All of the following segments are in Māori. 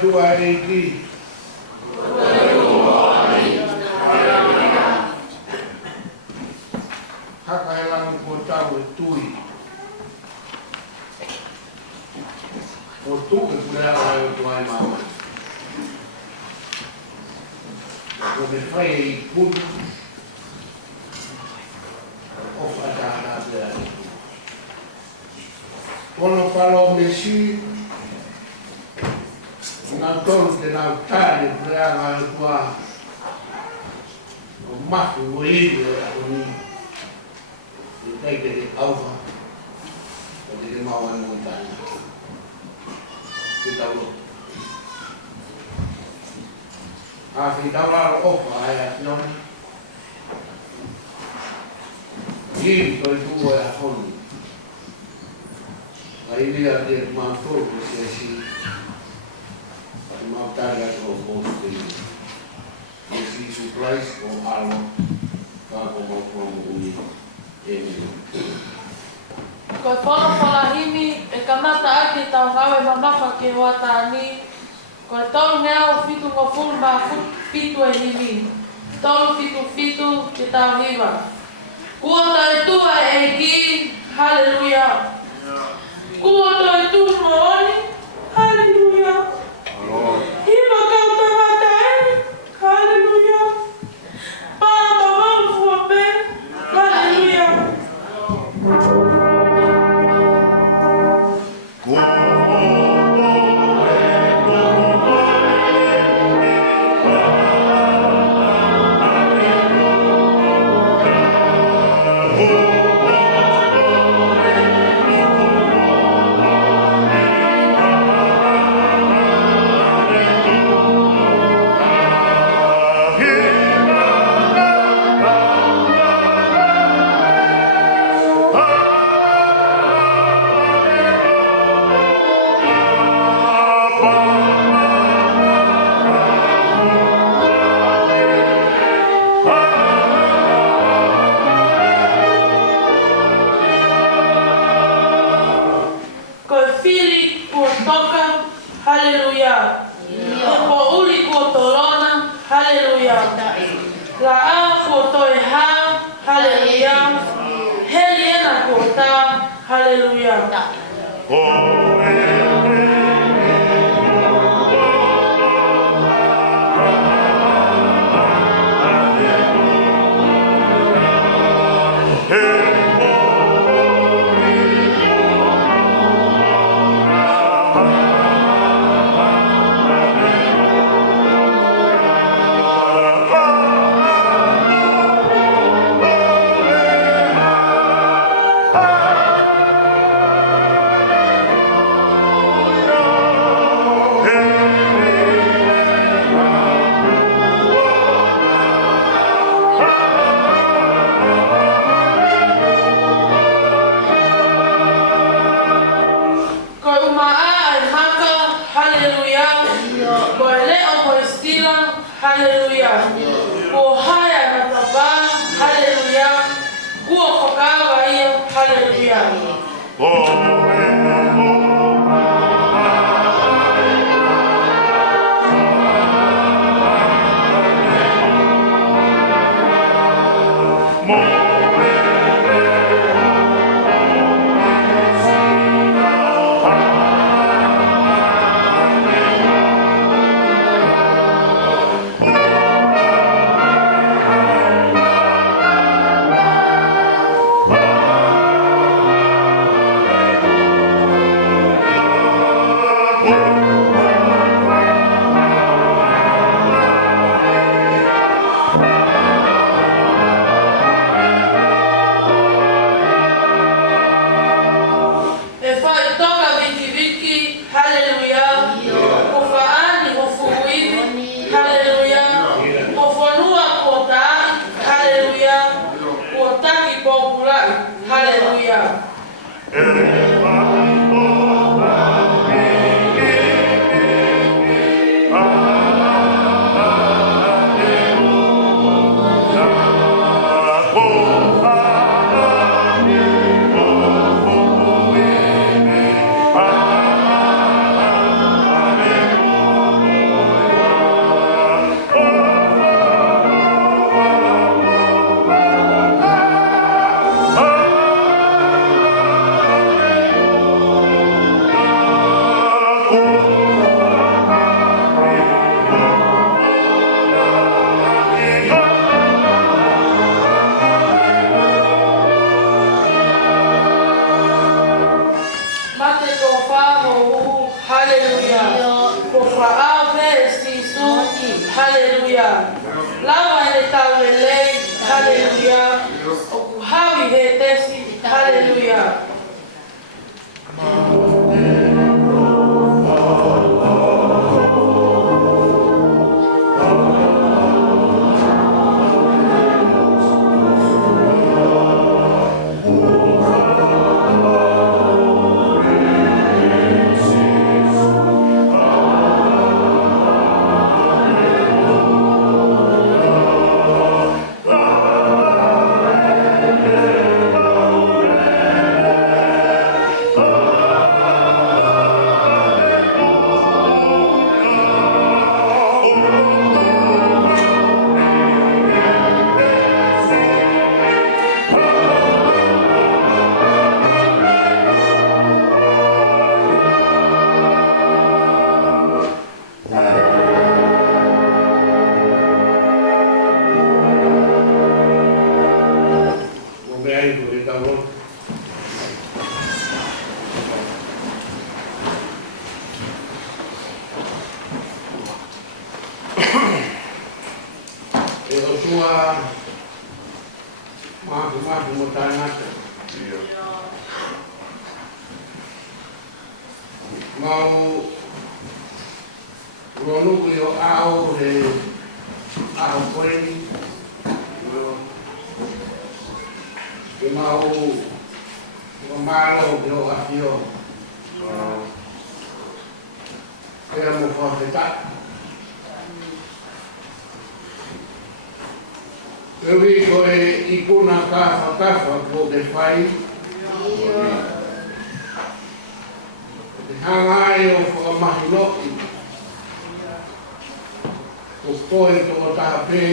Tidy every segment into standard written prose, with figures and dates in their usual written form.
tua eiki. Haka he langu ko tau e tui. O tuke kulea ai o tuai maua. O me whai e i punu. O whatana te ai. Kono palo me si. Ngā tolu te nau tāne kulea ai o tua. O mafu o iwi o ni. I teike te auha. O te maua ni o tāne. Ki tau a ki tau laro ofa ai a tioni. Iri toi tua e a honi. A ilia te mātoro ko se si. A mātari atu o mōtu te iwi. Esi su Christ o alo. Ka ko mātuamu ui. Koe whono whalahimi e kamata ake tau ngawe mamaka ke watani. Koe tau ngea fitu ngā fulu mā fitu e himi. Tau fitu ke tau hiwa. Kua tai tua e ki, haleluia. Kua tai tua moani, haleluia. Hiwa kau te mata e, haleluia. Pāma wamu fuape, haleluia. whaau te sisu, hallelujah. Lawa ele tau ele, hallelujah. O kuhawi he tesi, hallelujah. Mau ronu yo ao he ao koeni ke mau malo yo afio era mo fafeta Ewi ko e ikuna kafa ko de fai hangai o whakamahiloi ko koe tō tāpe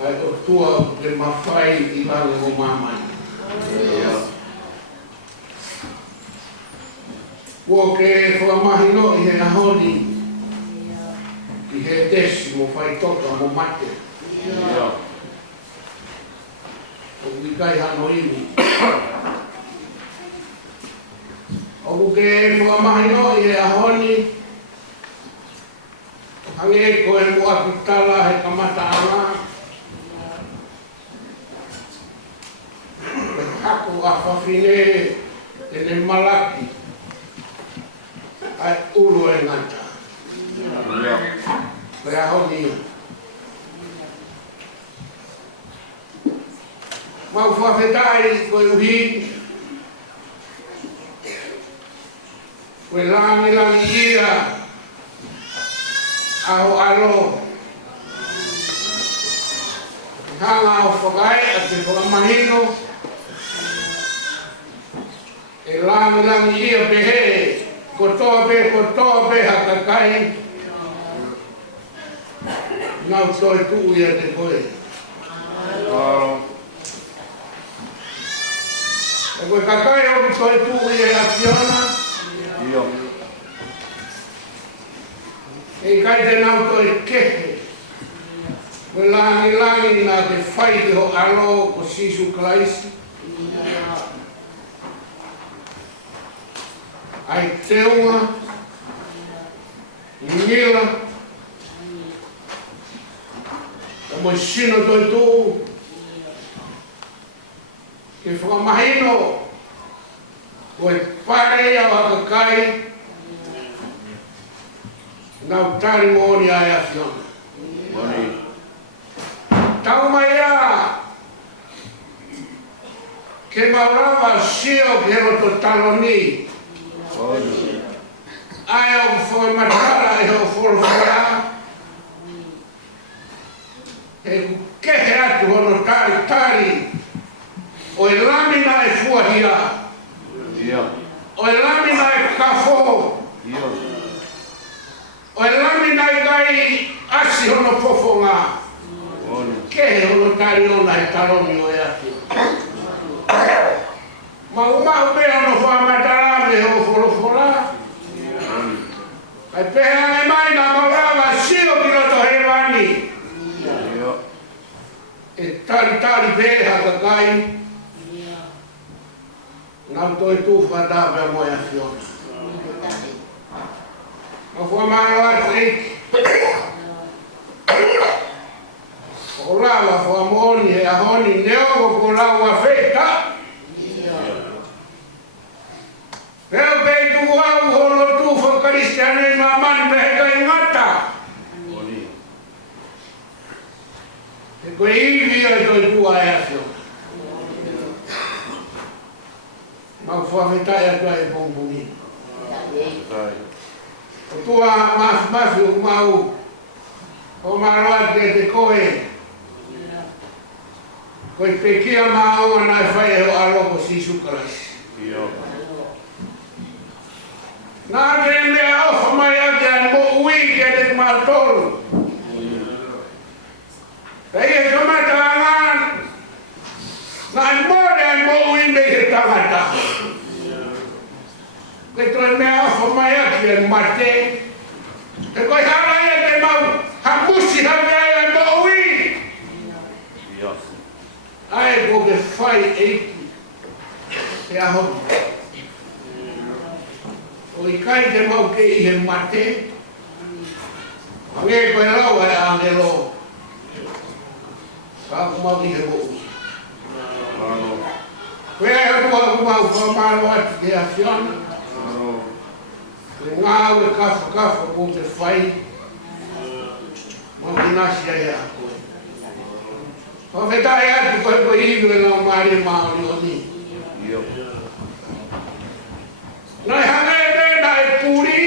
ai o tua le mawhai I lalo o mamai ko ke whakamahiloi he nahoni I he desi mo whai toka mo mate o wikai hano iwi o ke whakamahino I e ahoni hange ko e mua pitala he kamata ana e hako a whawhine tene malaki ai uru e ngata ko e ahoni mau whawhetai ko e uhi Koe langi ia au alo hanga o whakai a te whakamahino e langi ia pehe ko toa pe hakakai nau toi tuu ia te koe e koe kakai o toi tuu ia la fiona E kai te nau to e kehe. Koe langi nā te whai te ho alo ko Sisu Kraisi. Ai teunga, ngila, o mo sino to e tū. Ke whakamahino, koe pare au hakakai, Nau tari mōni ai a fiona. Tau mai a, ke maurawa sio ke roto taloni. Ai au whakamatara e ho whorowhara. E kehe atu hono tari. O e lamina e fuahia. O e lamina e kafo. O e lamina I kai asi hono fofonga. Kehe hono tari ona e taloni o e ati. Ma umahu pe hono whamatara me ho whorofora. Ai peha e mai na maurawa sio ki roto he wani. E tari peha ka kai. Nau toi tu whatawe mo e fiona. Ma fua malo atu eiki. O lawa fua mooni he ahoni neogo ko lawa feita. Leo pei tu au holo tu fo kristiane mamani me kai ngata. E koe iwi ai toi tua e asio. Mau fua fetai atua e pongpungi. O tua mafi o mau. O maroa te koe. Koe pekia maonga nai whai e ho aloko Sisu Christ. Nā te mea ofa mai ake an mo ui ke te mātoro. Pei e kamata angan. Nai mōre an mo ui me he tangata. Koe toi mea ofa mai ake an mate. E koe hara ia te mau hamusi hake ai an mo ui. Ai ko ke whai eiki. Te aho. O I kai te mau ke I he mate. Nge koe rau e angelo. Ka aku mau I he mo. Koe ai hatu aku mau whamaro atu ke a whiana. Koe ngāu e kafa ko te whai. Mau ki nasi ai a koe. Ko whetai atu koe koe iwi e lau maari maori o ni. Nai hange me nai puri.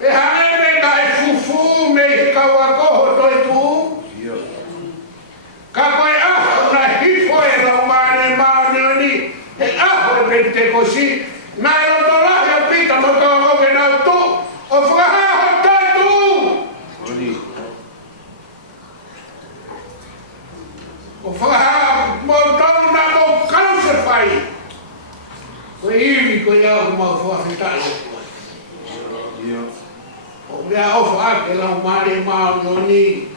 E hange me nai fufu me kawa koho toi tu. Ka koe aho nai hifo e lau maare maare o ni. E aho e te kosi. Nai roto lahi o pita mo kawa koke nau tu. O whakahaho toi tu. O whakahaho mo tau na mo kause whai. Koe iwi koe iau ko mau whawhitai o koe. O mea ofa ake lau maare maare o ni.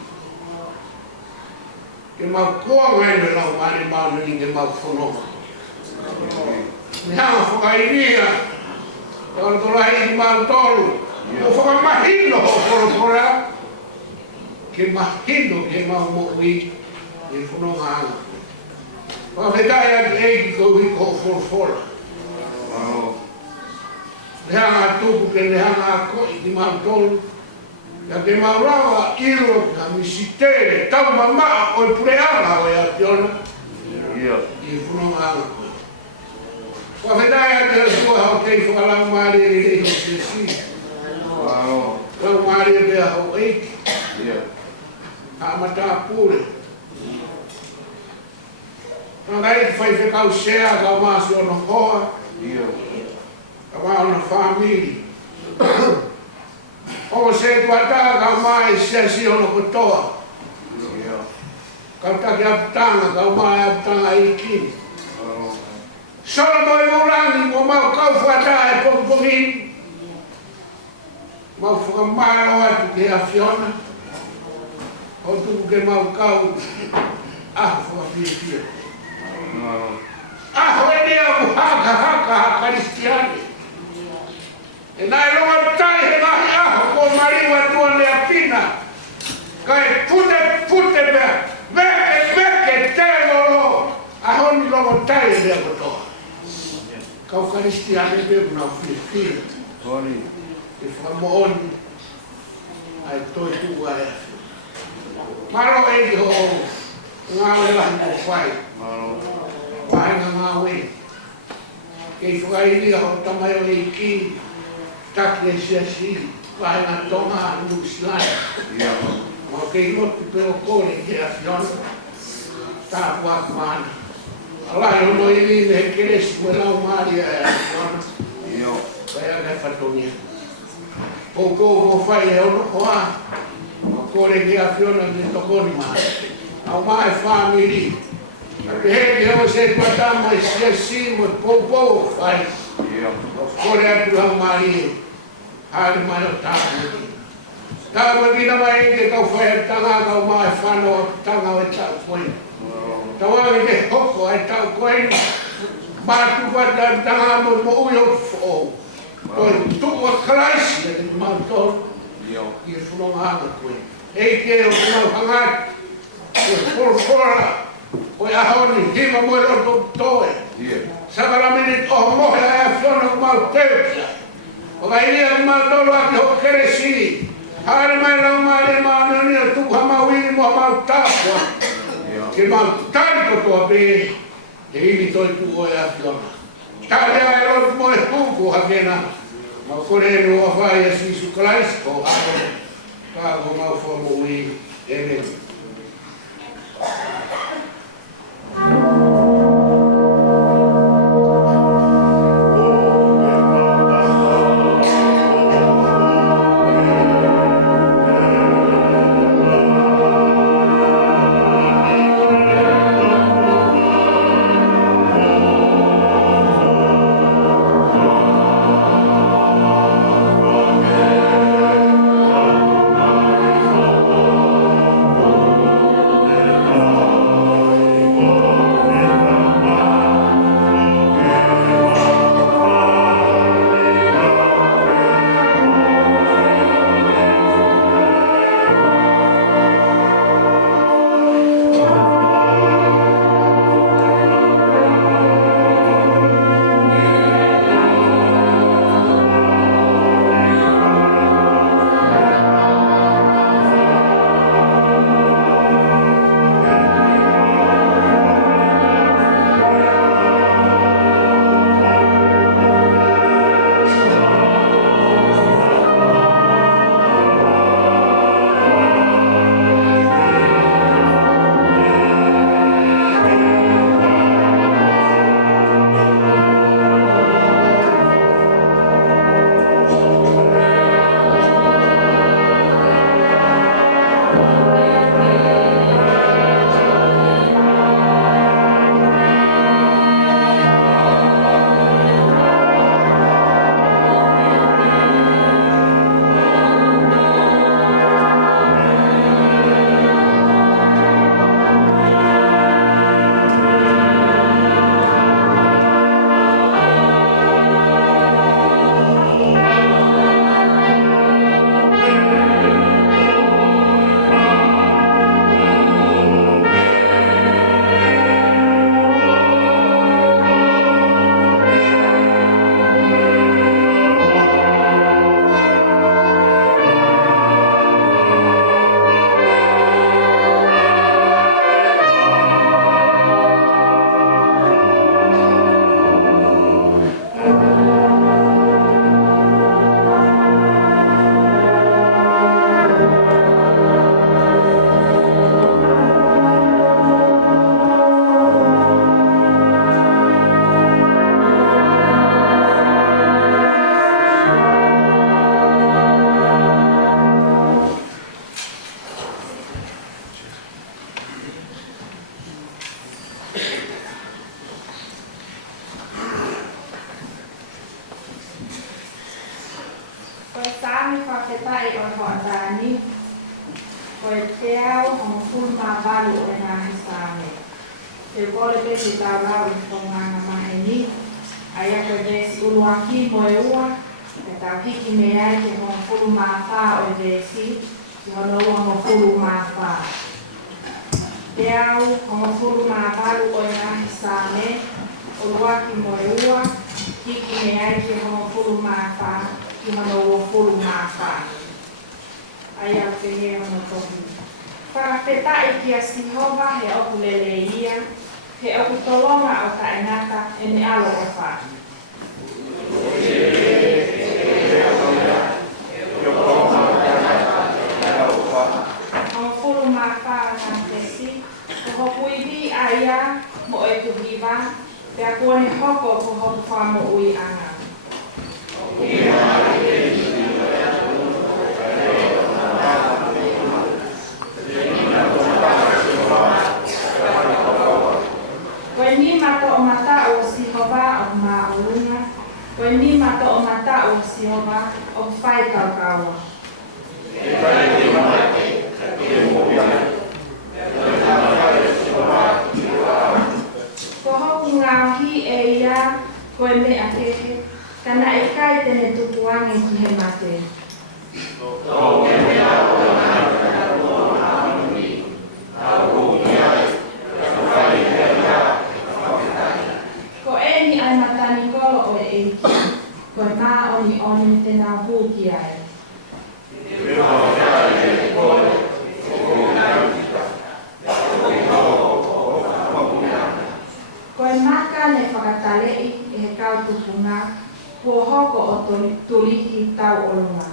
Ke mau kua ngene lau maare maare o ni ke mau whanoma. Me hanga whakainia. Te orotolahi ki mau tolu. O whakamahino o korokora. Ke mahino ke mau mo'i. Ke whanoma anga. Whawhitai ake eiki ko wiko whorofora. Lehanga tuku ke lehanga koi ki mau tolu. Ya ke mau rawa iro ka misitere. Tau mamaa o I pureanga o ia tiona. I whanonga anga koe. Whawhetai ate a sua hau kei whakalau maari e rei ho se si. Lau maari e bea hau eiki. Haamata pure. Ngai te whai whekau sea ka maasi ono hoa. Ka wā ona whamiri. O se tuata ka mai se si ono kotoa. Ka take aputanga, ka mai aputanga I kini. Solo moi urangi mo mau kau whata e pongpongin. Mau whakamaro atu ke a whiona. O tuku ke mau kau aho whakawhiawhia. Aho e nea ku haka kristiane. E nai ronga tai he nahi aho ko mariwa tua lea pina. Kai pute bea. Veke te lolo. Aho ni ronga tai he lea kotoa. Kau kristiane bea kuna whiawhia. E whakamooni. Ai toi tu ai afi. Maro e ki ho ngāwe lahi ko whai. Wāinga ngāwe. Kei whakairi ho tamai o I ki. Taki e siasi. Wāinga tonga New Zealand. Mo kei motu peo kore ke a whiona. Tā puak mana. Alai o noi ni me he keresi me lau maari a whiona. Kai a kai whatonia. O ko whai e ono hoa. O kore ke a whiona me tokoni maa. Au mai whamiri. Ke he ke ho se tuatamo e siasi mo pou whai. O kore atu lau maari e. Hare mai o tāpuni. Tāpua kina mai e ke kau whai a tanga kau mai whanau a tanga o e tau koina. Tawangi ke hoko ai tau koina. Mātu pata tanga mo ui o whoo. Toi tuua kalaisi ja manto. Ia sulo hanga koe. Ei kero kuna hangat. Por oi ahoni hima mo lo toe. Sagara minit o mohe a fiona mal teukia. O vai ia mal dolo a ho cresci. Hare mai la mare ma ni tu hama wini mo mal tapua. Ke mal tanto to be. E ini toi tu o a fiona. Tare ai lo mo e puku hakena. Ma kore no afai a sisu Kristo hapo. Ka go mau fomo wi ene. whakatai o hoatani, ko e te au o fulma valu o ngā hisame. Te kore pe te tāwau i tōnganga maheni, ai ako e vesi uluaki mo e ua, e tau hiki me ai ke ho fulma whā o e vesi, i hono ua mo fulma whā. Te au o fulma valu o ngā hisame, uluaki mo e ua, hiki me ai ke ho fulma whā, ki hono ua fulma whā. Ai au te he hono tohu. Whakawhetai ki a Sihova he oku lele ia, he oku tolonga o ka enata e ne alo o wha. O furu mā whāra ka tesi, ko hoku iwi a ia mo e tuhiwa, te a kone hoko ko hoku wha mo ui anga. Koe ni mato o mata o Sihova o mā olunga, koe ni mato o mata o Sihova o whai kaukaua. Ko hoku ngāhi e ia, koe me a tehe, Kana e kai tene tupuange ki he mate. Ko e ni ai matani kolo o e eki. Ko e maa oni te nā hūki ai. Ko e maka ne whakatalei e he kautupunga, ko hoko o tuliki tau olunga.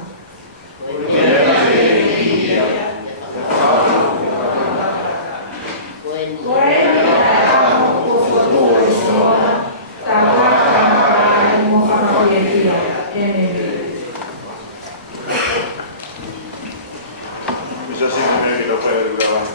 Ko e ni ai aho ko whatua e simoa, tā waka maa e mo whakakoia kia. Bisa sini ni dapat berjalan.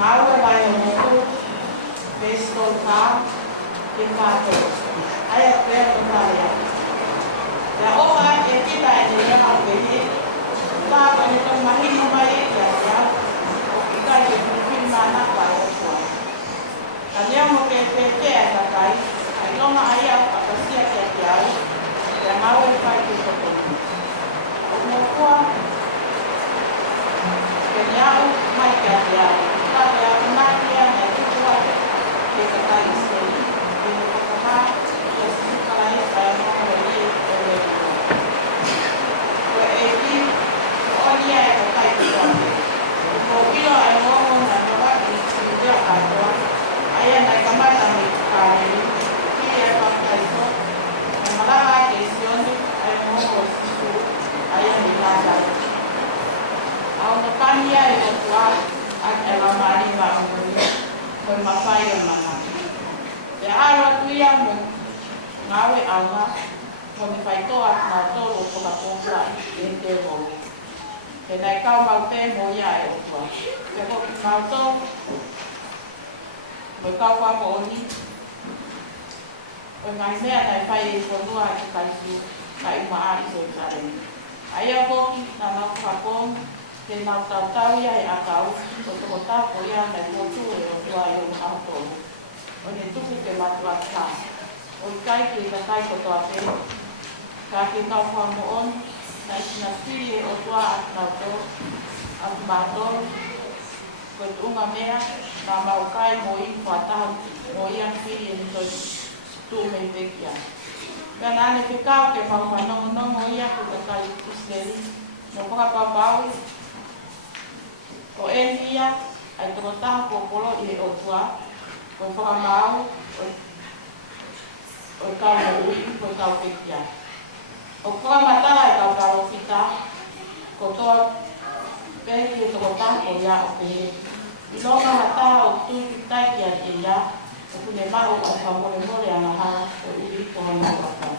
Mau e vai o motu, pesto ka, ke kato. Ai a pēr o tāia. Ia oka e kita e te rea au pehe, tā kone tau mahini mai e kia rea, o ki kai ke whiwhiri mana kai o kua. Ka lea mo ke pētea e kakai, ai longa ai au pakasia kia ki au, ia mau e kai ke kotonu. O mo kua, ke neau mai kia ki au. Ka te au nākia nea tutua ke kakai se, ke me kakaha, ke sikarai kai mo e e e reo. Ko e ki, o nia e kakai ki wate. Ko ilo e ngongo na kawa i tūtea katoa, aia nai kamata me kāre, ki e pakai so, e malaha ke sione, e ngongo sisu, aia ni kātai. Au no kania e o tua, ak e la mari wa umuri, koe mawhai o mana. Te aroa tuia mo ngawe aunga, ko me whai toa ngā toro o whakapōkua e te rou. Te nei kau mau te mo ia e o tua. Te hoki mau tō, mo kau whako oni, o ngai mea nei whai e whanua ki kaisu, ka ima a iso i tareni. Aia hoki nā nau whakong, te nau tau tau ia e akau, o toko tau ko ia nei motu e o tua e o autoru. O ne tuku te matua tā. O i kai ki ka kai kotoa te, ka ki kau wha mo on, na isina siri e o tua at nau tō, at mātou, ko te unga mea, nā mau kai mo i whatahu, mo i ang siri e nito tū mei pekia. Pea nāne te kau ke mau whanongo ia ku ka kai Israeli, no whakapapau, ko e hia, ai toko taha ko polo i e o tua, ko whakamau, o kau mo ui, ko kau pekia. O whakamataha e kau karo whita, ko toa pehi e toko taha ko ia o pehe. I longa hataha o tūki tai ki an e ia, o kune mahu o whamore more ana hara, o ui ko hana waka.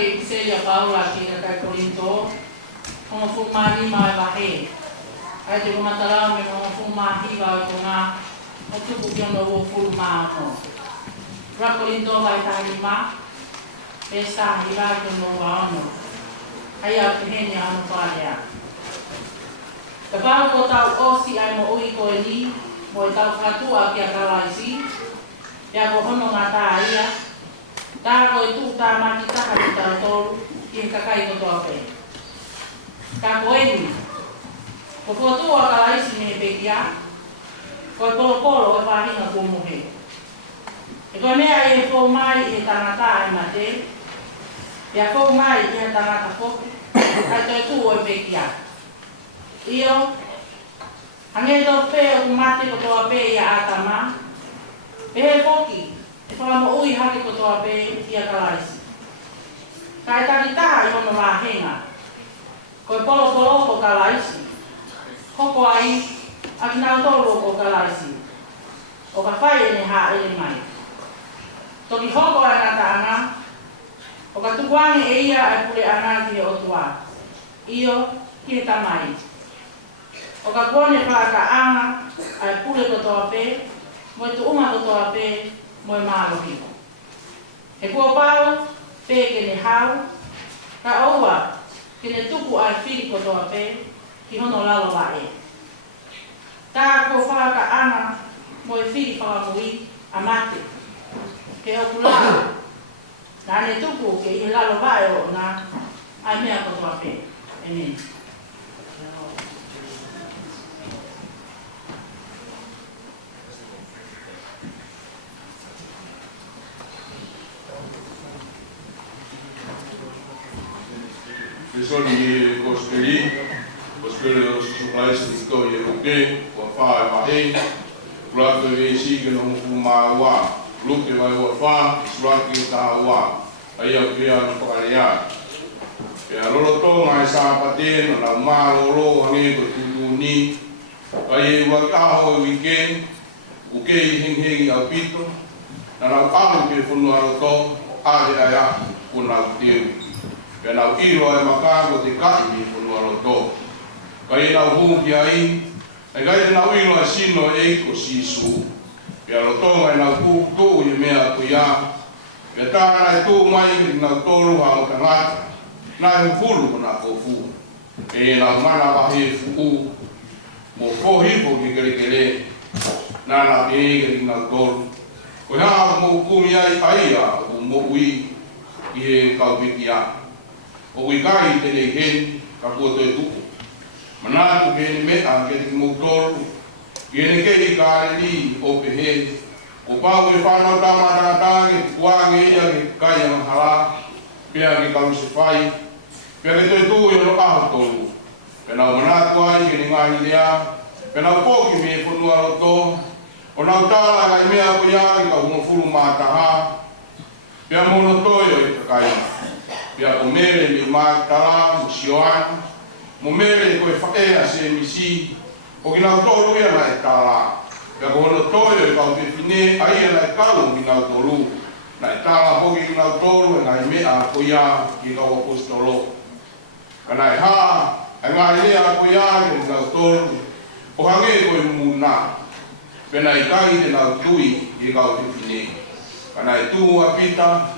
ke Piselia Paula ki ka Korinto. Mga fumahi mai wahe. Ai te kumatala me mga fumahi wa ko nga o tuku ki ono fulma ko. Ra Korinto vai ta lima. Pesa hiwa ko no wa ono. Ai a peheni ano palea. Ka pau ko tau osi ai mo ui ko eli mo i tau katua ki a kalaisi. Ia ko hono ngā tā ia. Tā ko i tū tā maki taha ki tau tolu ki he kakai ko toa pe. Ka ko eni. Ko kua tua kalaisi me he pekia. Ko e polo polo e wāhinga ko mohe. E koe mea i e fō mai i he tangata e mate. Ia fō mai i he tangata foku. Ai toi tū o e pekia. Io, hange do pe o kumate ko toa pe ia atama. Pehe foki, e whakamo ui hake ko toa pe ia kalaisi. Ka e taki taha i ono wāhenga. Ko e polo polo ko kalaisi. Hoko ai, aki nao tolu ko kalaisi. O ka whai ene haa ele mai. Toki hoko ai ngā taanga. O ka tukuangi e ia ai pule ana ki he otua. Io, ki he tamai. O ka kone whaka anga ai pule ko toa pe, mo e tu uma ko toa pe, mo e mālohi. He kua pau, pe ke ne hau, ka oua, ke ne tuku ai whiri ko toa pe, ki hono lalo wa e. Tā kua whaka anga, mo e whiri whakamui a mate. Ke o kulao, nā ne tuku ke i lalo wa e o nā, ai mea ko toa pe. Amen. Soli e kospeli o sumaisi ko e ruke o fa e mahe ula ko e sige no kuma wa luke vai o fa suraki ta wa ai o kia no paria e a lolo to mai sa pate no la malo lo hange ko tu ni ai wa ka ho weekend o ke hing hing au pito na la ka ke funu aro to a de aya kuna tiu pe na iro e makago te kai ni funu aro to kai na hu ki ai e kai na iro a sino e ko sisu pe aro to mai na ku to i mea ku ya pe ta na tu mai ni na toru ha mo tanga na hu fulu na ko fu e na mana ba he fu mo fo hi po ki kere na na pe ki na toru ko ha mo ku mi ai ai ya mo ui i ka wikia o ui kai te nei hen ka kua toi tuku. Mana tu ke ni mea ke te motoru, ke ni ke i ka li o pehe, o pau e whanau tamatanga ke kuange ia ke kai ang hala, pia ke kau se whai, pia ke toi tui o no aho tolu. Penau mana tu ai ke ni ngahi lea, penau poki me whanua o to, o nau tala ngai mea ko ia ke kau ngofuru mātaha, pia mono toi o i kakai. Pia o mere mi mātala, mo sioan, mo mere ko e whaea se misi, o ki nau tolu ia na e tala. Pia ko hono toi o i kau te whine, a ia na e kalu ki nau tolu. Na e tala hoki ki nau tolu, e ngai mea ko ia ki kau apostolo. Ka nai ha, e ngai mea ko ia ki nau tolu, o hange ko e muna. Pia nai kai te nau tui ki kau te whine. Ka nai tu apita,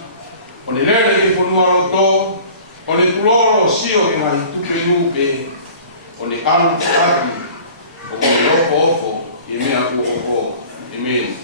o ne lere ke whanua roto, o ne tuloro sio e ngai tupe nupe, o ne alu ati, o ne loko ofo, e mea kuoko. Amen.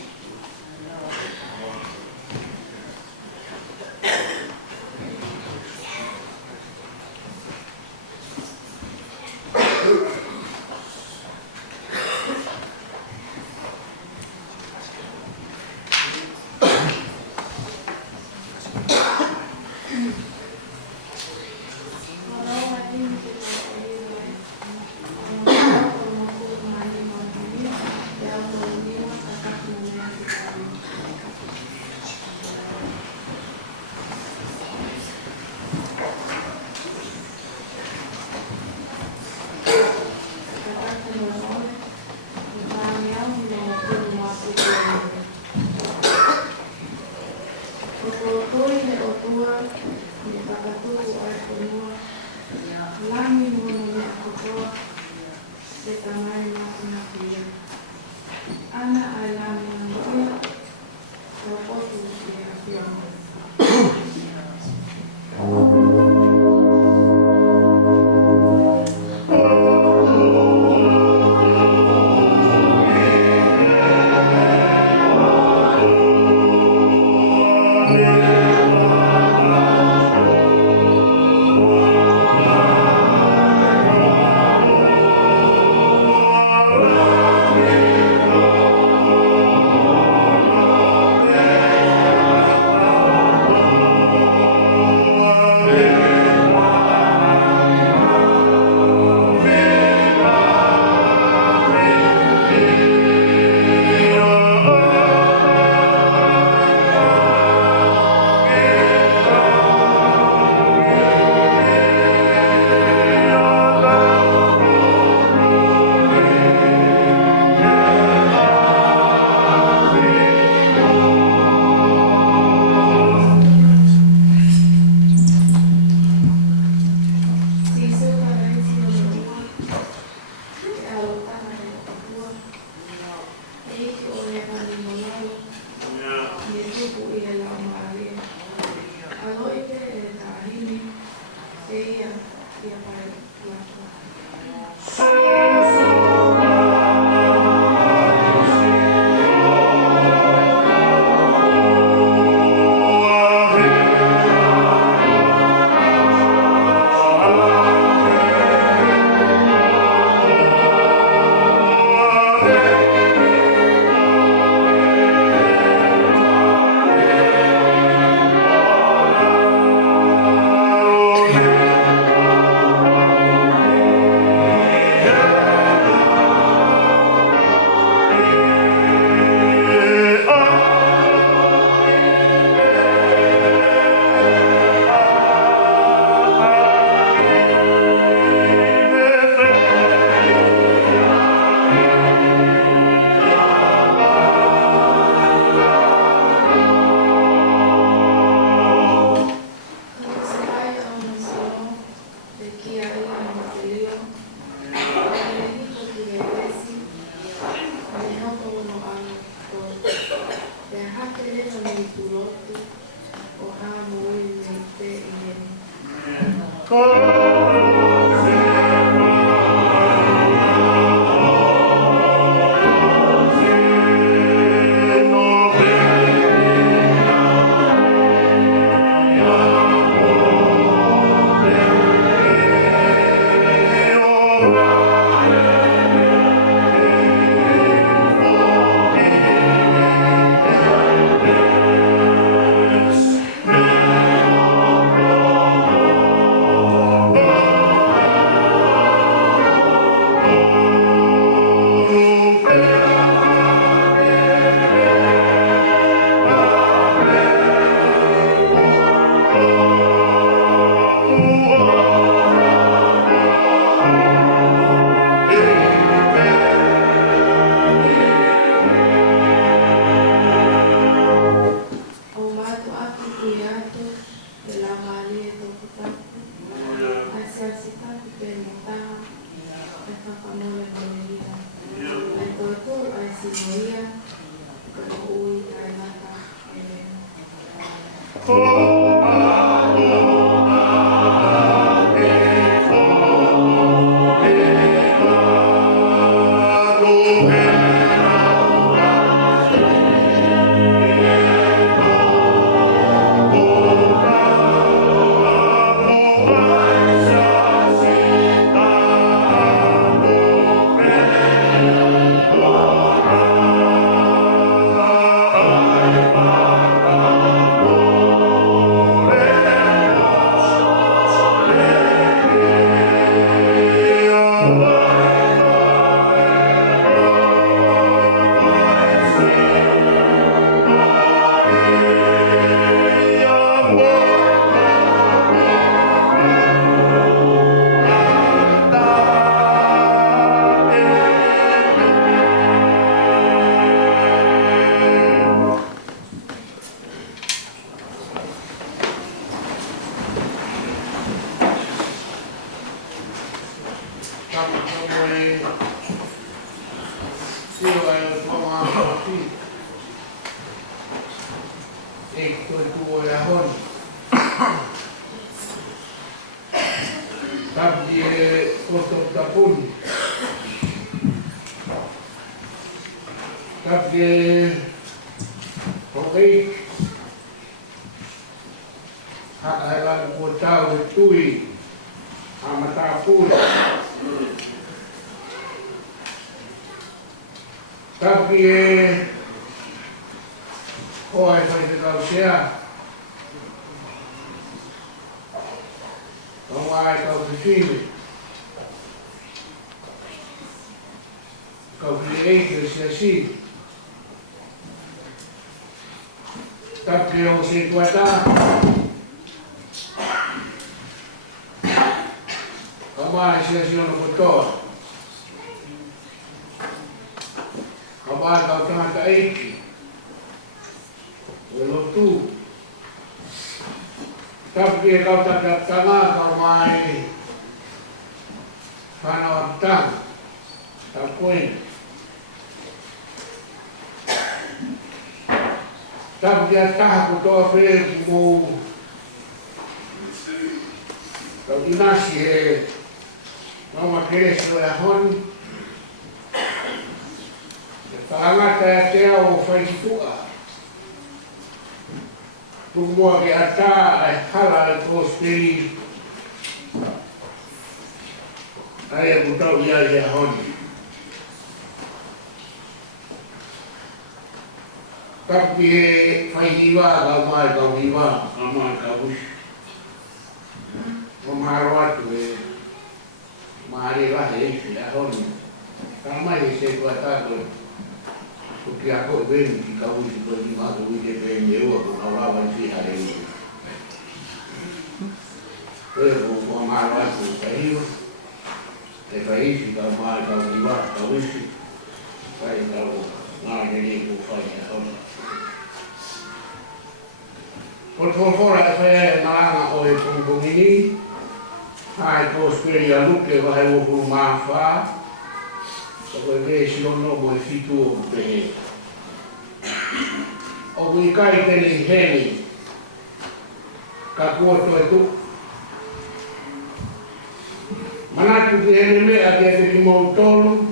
Manatu ki hene mea ki ate ki mautolu,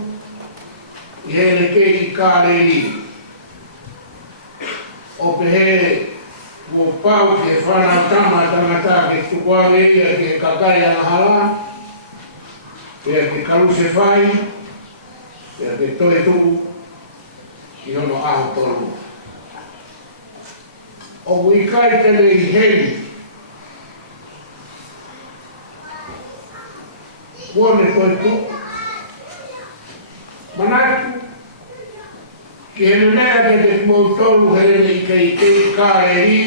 i hene ke i kāreli. O pehe mo pau ke whanau tama tangata ke tukuare ia ke kakai anahala, ia ke kaluse whai, ia ke toe tuku, i hono aho tolu. O kui kai tele i heni, Wone toi tuku. Manatu, ki hene mea ke te mautolu hene i kei kāreri,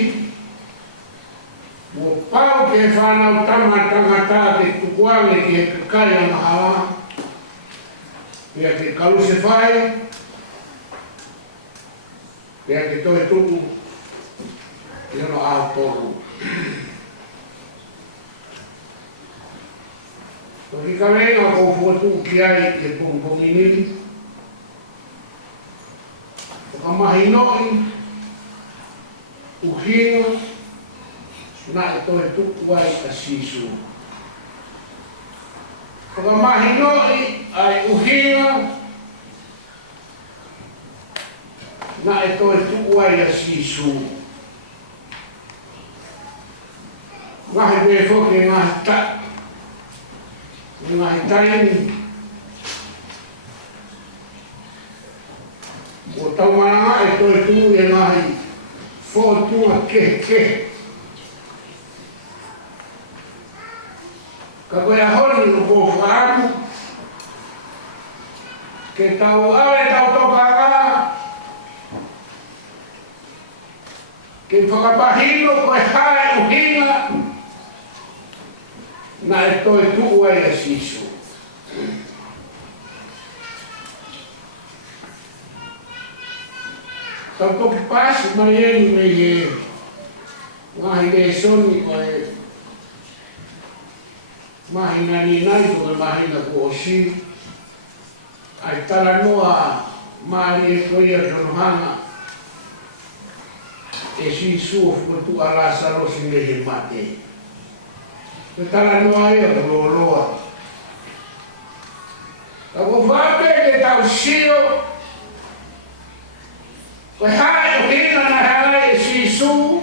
mo pau ke whanau tama tangata te tukuange ki he kakai anahala, ia ke kaluse whai, ia ke toe tuku, i hono aho tolu. Toki ka venga ko fuatu ki ai e pongponginini. Toka mahi noi, uhino, na e toe tuku ai a sisu. Toka mahi noi, ai uhino, na e toe tuku ai a sisu. Ngahi me foke ngahi tak. Ngahi taini o tau maranga e toi tu e ngahi fōtua ke ka koe a honi o kō whaaku ke tau awe tau toka ngā ke whakapahino koe hae uhinga na e toi tuku ai a sisu. Tau toki pasi mai eni me e ngahi e soni o e mahi nani nai ko e mahi na ko osi ai tala noa mahi e koia tonohanga e sisu o fukutu ala salosi me he mate. Te tala noa ia te loa. Ka ko whape ke tau sio, koe hae o hina na hae e sisu,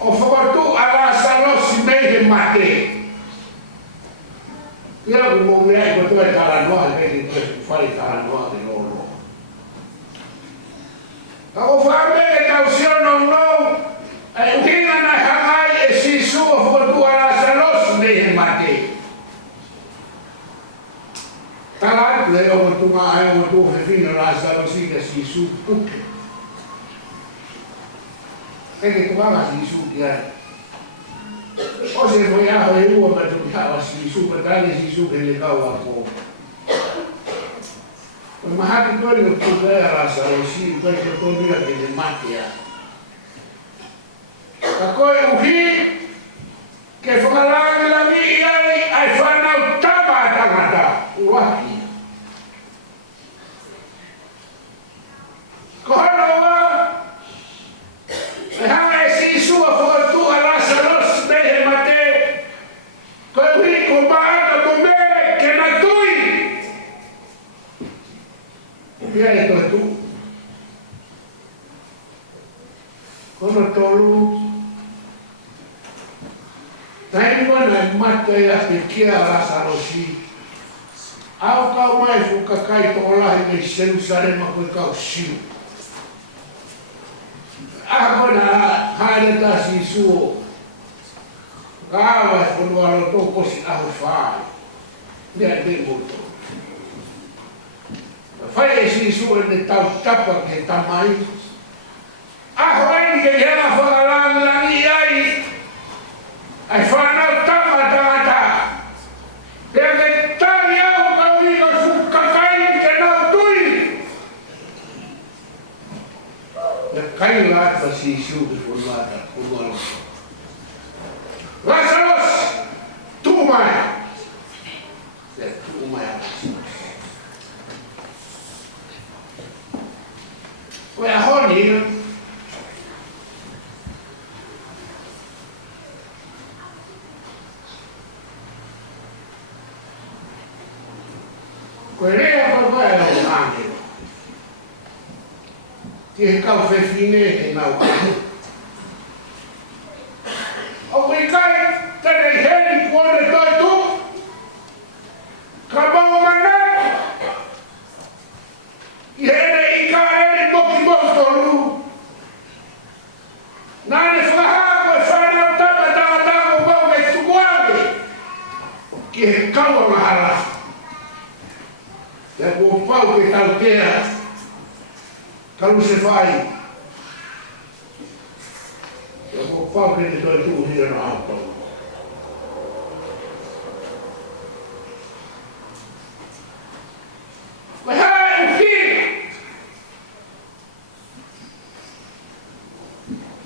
o whakatu ala salosi mei he mate. Ia ko mo mea i ko tue tala noa e mei ke whai tala noa te loa. Ka ko whape ke tau sio nou, e hina na hae e sisu o whakatu ala salosi mei he mate. Talat le o tu mai o tu fino la salosi che si su tutte. E che tu va si su che o se voi a le uo per tu cava si su per dare si su che le cava po. Ma ha che quello tu la salosi quel che tu mira che le macchia. Ma coi uhi che fa la mia ai fanno tabata Waki. Kohonoa, e hanga e si sua whakatu a rasa los mehe mate, koe hui ko maata ko mere ke na tui. Pia e koe tu. Kono tolu, tainua na mate e ate kia a rasa losi. Au kau mai fukakai tō lahi nei Jerusalema koe kau siu. Ako na haere tasi suo. Ka awa e kono alo tō kosi aho whaai. Mea te moto. Whai e si suo e ne tau tapa ke tamai. Aho ai ke hena whakalangi ai. Ai whanau tama tangata. Pea ke tari au kai la fa si su de formata como Lazarus tu mai Koe a honi Koe rea whawai o ngāne. Ki he kau whewhine e nau anu. O koe kai, tene heri kuone toi tu. Ka mau mana. I hele i ka ere moki motoru. Nane whaha koe whanau tapa tawa tawa wau me tukuane. Ki he kaua mahara. Ia kua pau ke tau tea. Kalu se whai. Ia kua pau ke te toi tuu hira no hapa. Koe hae u whina.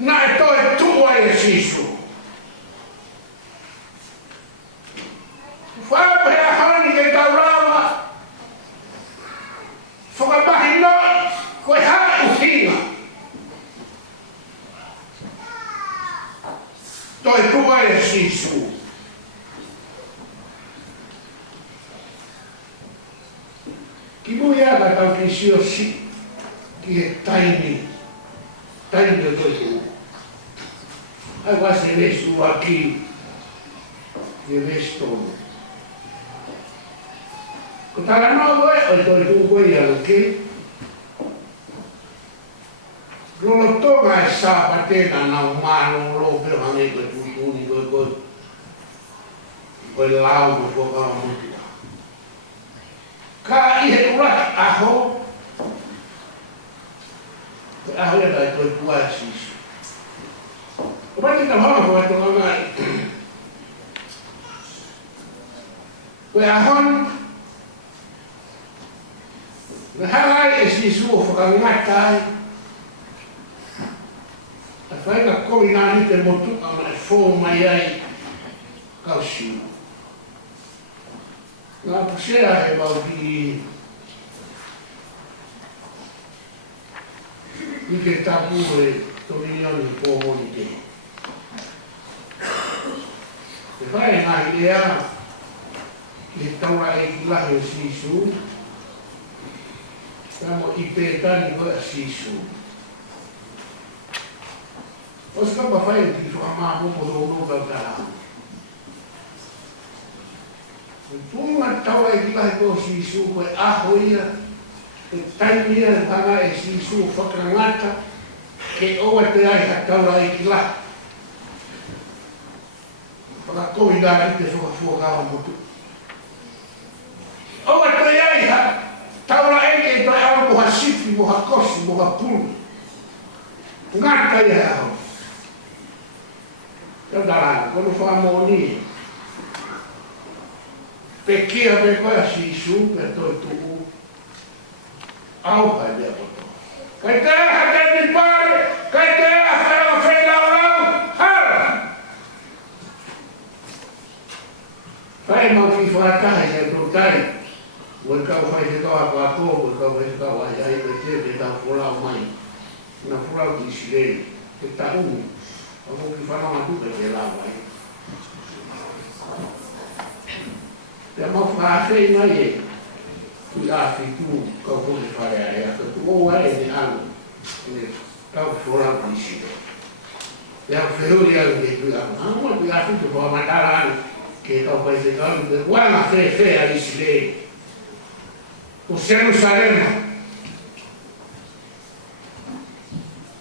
Nā e toi tua e sisu. Whāpa hea honi ke tau rawa. Whakamahi no, koe hae u whina. Toi tua e sisu. Ki mui aga tau ki si o si, ki he taini o toi tua. Ai wase vestu aki, ki he vestonu. Ko tala no koe, oi toi tua koe ia luke. Lolo tonga e sāpatena na umano lo pero hange koe tuituni koe. Koe lau koe whakawa mutu. Ka i he uraki aho. Koe aho ia tai toi tua e sisu. Ko pati ka hana koe tonga ngai. Koe ahon. Na harai e sisu o whakangatai. A whainga koi nani te motuka mai fō mai ai kausiu. Ngā pusea he wau ki ke tapu e torinioni pōmoni te. Te whae ngahi ea ki he taura e ki lahi o sisu. Tamo i pētani koe a sisu. O se kapa whae ki whakamā mopo do no kautara. Punga taua e ki lahi ko sisu koe aho ia, e taimi ia hanga e sisu whakangata, ke oa te ai ha taura e ki lahi. Whakakohi nā i te whakafuakawa motu. Oa te ai ha taura e ke toi au moha sifi, moha kosi, moha pulu. Ngata ia hao. Tau darana, kono whakamoni. Pe kia pe koe a sisu, pe toi tuu. Au kai mea koto. Kai te aha te ni pare, kai te aha whenua whenau rau, hara! Whae mau ki whatahi e tō tai. Oi kau whai te kau a kua oi kau whai te kau ai ai te tau wholau mai. Nā wholau ki sirei, te taungi. O mo ki whanau atuka te lau ai. Te mau whaafei mai e, kui āwhi tū kau kore whare ai aka tu o ai ni anu, ne kau wholau ki sirei. Te au whehuri au te kui āwhi, āmua kui āwhi tu kua matara anu, ke kau whai te kau, te wanga whewhe a i sirei. O Jerusalema.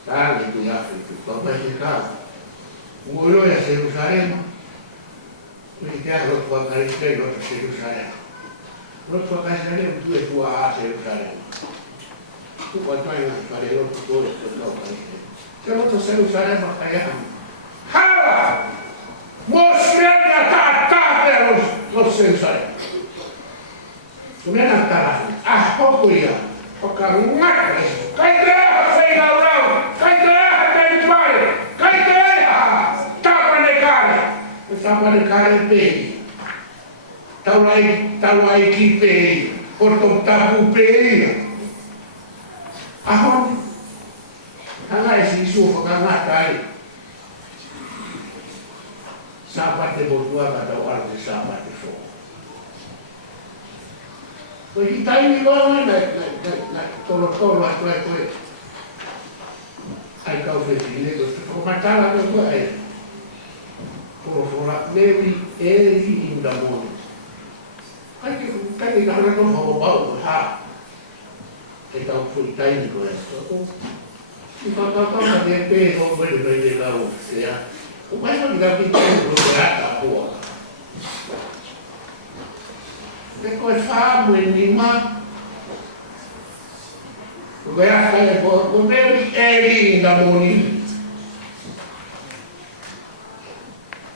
Tāne kui āwhi tu kau whai te kau. Ngoi a Jerusalema, kui te aho kua karistei roto Jerusalema. Roto a Jerusalema, tu e tua a Jerusalema. Tu kua taina kare roto tore kua kau karistei. Te roto Jerusalema kai aho. Hala! Mosmeta tātātea roto Jerusalema. Tumena tarafi, ahoko ia, whakangata iso. Kai te aha whainau rau, kai te aha te pare, kai te aha tāpane kare. E tāpane kare pēi. Taura i ki pēi, koto tapu pēi. Ahon, hanga e si iso whakangata ai. Sāpate motua ka tau arte sāpate fō. Koe ki taimi koe na tolo atu e koe. Ai kau whewhine, ko matala koe koe ai. Fora nevi eri in da mone. Ai ke kai ka hana no ho bau ha. E tau fu taimi koe. I ka de pe ho koe de la o sea. O mai no da pi ko rata po. Te koe wha mue ni ma. Koe a kai ko nevi eri in da mone.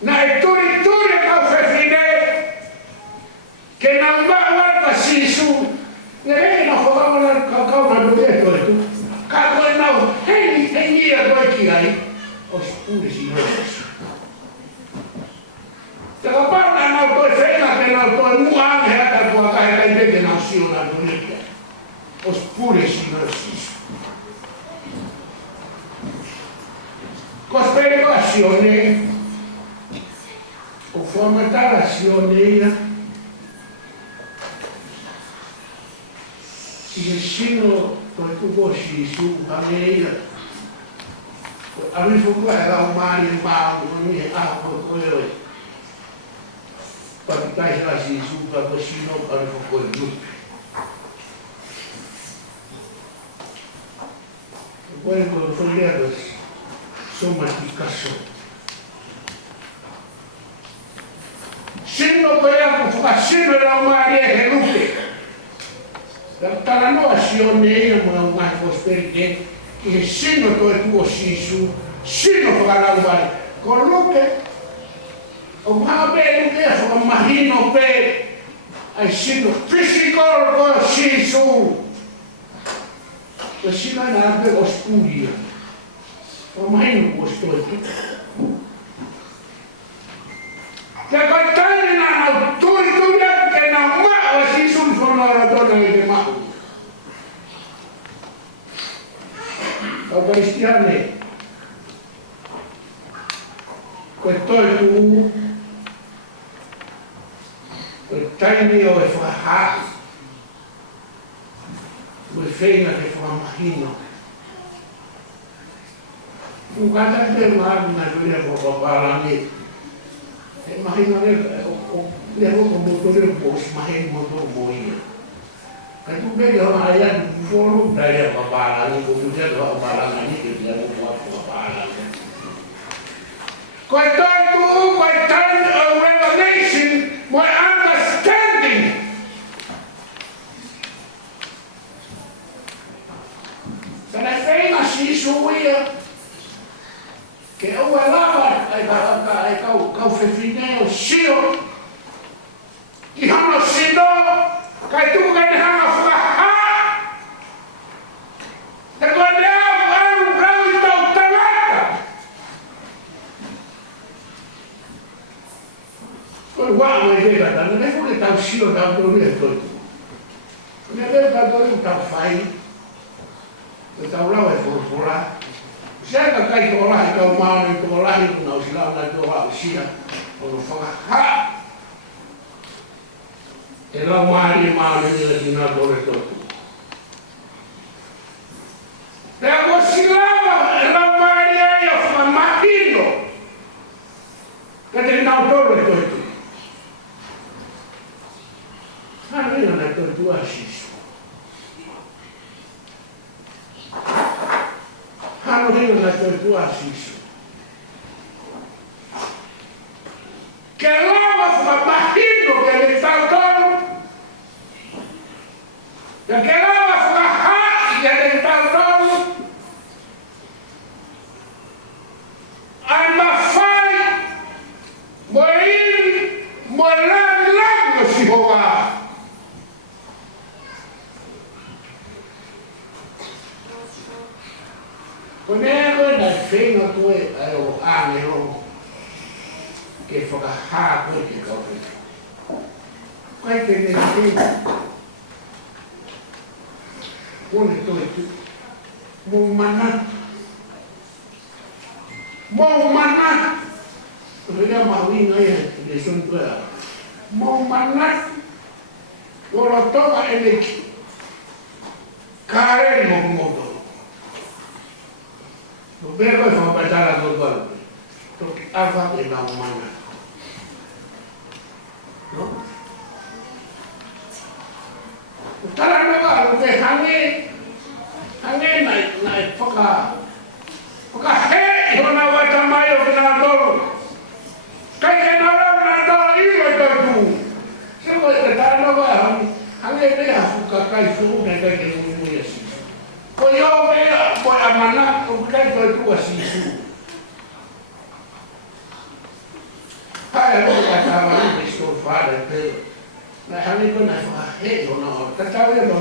Na e turi kau whewhine, ke na wawata sisu, ne rei na whakawana kau na nure koe tu. Ka koe nau, hei ngia koe ki ai, o spune si noes. Te ka parna nau koe whenga ke nau koe mua ane hata kua kahe kai bebe nau sio na nure koe. O spune si noes. Ko spere koe sione, o formatara sioneia si sino koe kuko si su ameia ami fuku e lau mani maa ni e aha koe oi pakitai la si su ka koe sino ami fuku e lupi koe koe whaileagas somatikaso sino koe aku whakasino e lau mani e he lupi tala noa sioneia mga ngahi kosperi ke he sino koe kuo sisu sino whakalau mani ko luke o mga pe luke e whakamahino pe ai sino physical koe sisu ko sino e na pe ospuria whakamahino kuo stoi te koe taini na nau turi ke na maa wa sisu whanara tona e te mahu Eucaristiane koe toi tu koe taini o e whakaha koe whenga ke whakamahino Kukata te maru na tuia whakapalangi e mahino le hoko motore po si mahino motor moia Kai tu beri hona aia foro dai a whapalangi ko tu te roa whapalangi ke te roa whapalangi Koe toi tu koe time of revelation my understanding Kana whenga si suia ke ua lava ai kau whewhineo sio ki hano sino kai tuku kai te hanga whakaha te koe te au i tau tangata koe wāma i reka tana ne fuke tau sio tau tori e toi tuku ne reo tau tori tau whai te tau lau e whorfora Sēka kai tō lahi tau maani tō lahi kuna usi lau nai tō hau sia o no whakaha. E lau maani ni le tina tōre tōku. Te ako silawa e lau maani ai o whamakino. Ka te nau tōre tōku. Hana ina nai tōre asisu. Hano hino na toi tua sisu. Ke lava whakapahino ke le tautoro. Ke lava whakahai ke le tautoro. Ai mawhai, mo iri, mo lang no si hoa. Konego na whenga koe ai o āne rongo ke whakaha koe ke kauwhenga. Koe te ne whenga. Kone toi tu. Mō manatu. Mō manatu. Koe rea mahuinga ia te son koe a. Mō manatu. Ora toka eleki. Karen mo moto. No bego e fa batala do gol. Toki ava e na mana. No? Tara no ga ke hange nai paka he hona wata mai o na toro. Kai ke na na toro I o tu. Se ko te tara no ga hange te ha fuka kai fu ne kai ke mu yesi. Ko yo me ko amana ko kai ko tu asisu. Hai lo ka ta ma ni sto fare te. Na hange ko na fa he o na ta ta we no.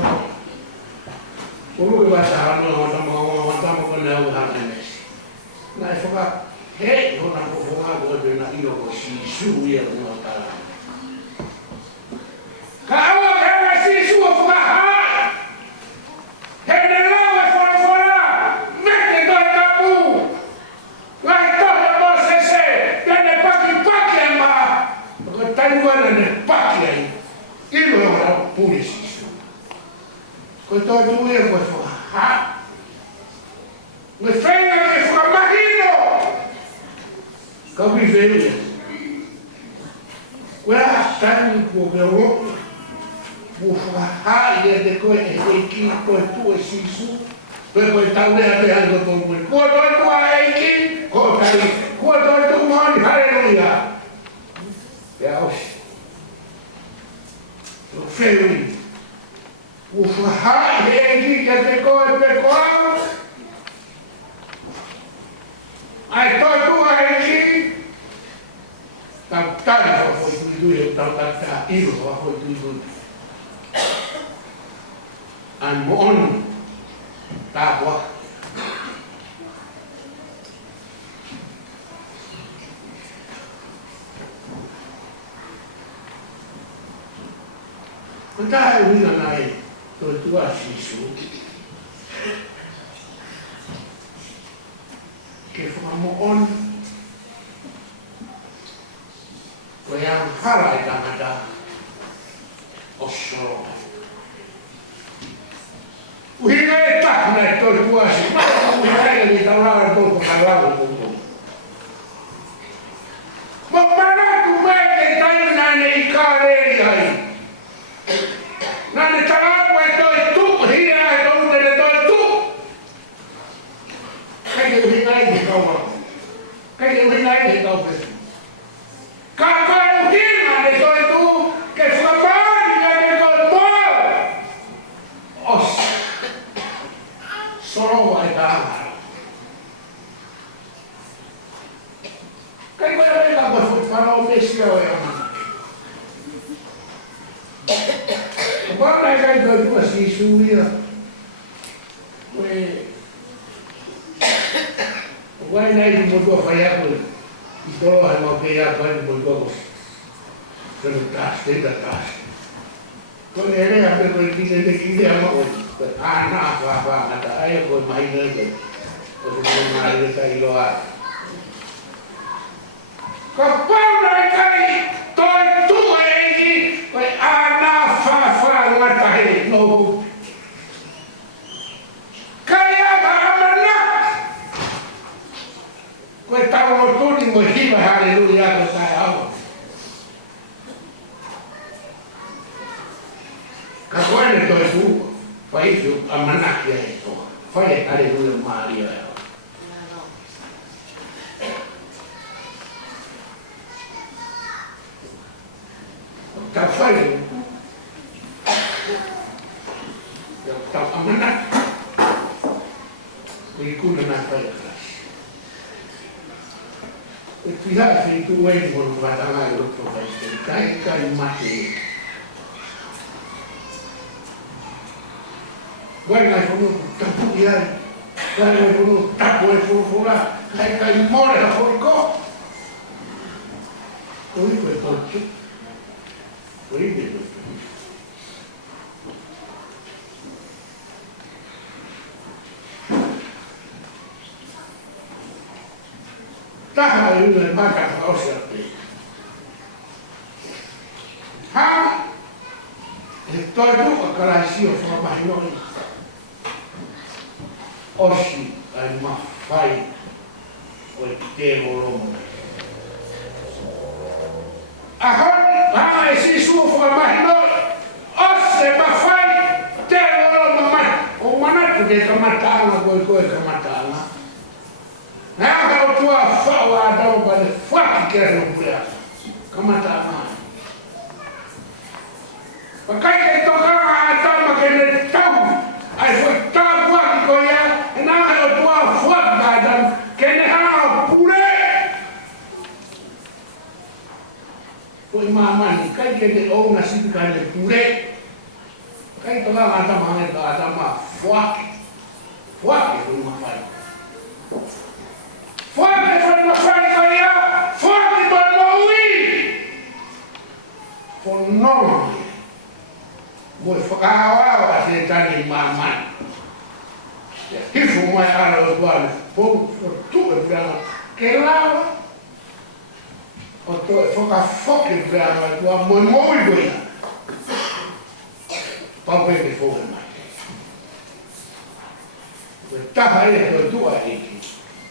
Ulu ba ta no ta mo ko na u ha ne. Na fa he o na ko fa go de na io ko sisu ye no ta. Ka awa ka na sisu o fa ha. He de la fora. Mete to tapu. Ngai to ko se. Ya ne paki amba. Ko tai wa ne paki ai. Ilo ora pure sisu. Ko to tu e ko fa ha. Me frena que fa marino. Ka vi vele. Quella stanno con ha ia de ko e ki ko tu e sisu pe ko taule ate algo to ko do ai ki ko tai ko do tu man haleluya ya os lo feli ha e ki que te ko pe ko ai to tu ai ki tantare foi tu tantare io foi tu an mon ta wa Kota e wina nai to tua sisu ke famo on ko yang hara e tangata osho Uhinga e takuna e toi kuasi. Uhinga e li taurara tōku karau kuku. Mo mana tu mea ke tainu nane I kāreri ai. Nane tarapu e toi tu, hina e tonu tene toi tu. Kai ke uhinga e ki kaua. Kai ke uhinga e ki kaupe. Ka kai uhinga e toi tu, ke whamari e ke toi tō. Os. Solo vai dar. Kai vai pegar para o pessoal é uma. O pai vai dar duas suia. O pai nem botou falhar com ele. Então a irmã que ia vai botou pelo traste da traste. Quando ele abre o que é uma anak apa ada ayah buat main lagi, buat main lagi luar. Kapal mereka toi tu ini, anak fa matahe no. Kaya mana? Kau tahu tu ni mesti haleluya kau tahu. Kau ni toi tu. Fai più a manacchia ecco, fai alleluia Maria. Ta fai. Ta a manacchia. Quindi tu non hai fatto. E ti dai tu vuoi non va da mai lo professore, kai mate. Guai ngai fono tapu iai, guai ngai fono tapu e furfura, kai more la forco. Oi quel toccio, oi vedo. Taha e una bacca ossia te. Ha, toi tu akarasio whamahinoi. Osi ai mawhai o te moromo. Ahon, hanga e sisu whamahinoi. Ose mawhai te moromo mai. O manatu ke kamataanga koe kamataanga. Nā o tua whao a tau pare whaki kera no purea. Kamataanga. Pakai ke tokanga a tama ke ne tau. Ai foi tā whaki ko ia. E nā o tua whaki a tau. Ke ne hana pure. Koi mamani, kai ke te o na sipi ka ne pure. Kai tokanga a tama hane ka a tama whaki. Whaki koi mawhai. Forte foi uma faria, forte foi Maui. For nome, vou ficar a se tani mamãe. Isso mais ara o guarda, por tudo para que lá, o to foca foque para tua mãe muito. Papai de fogo mais. Tá aí a tua aí.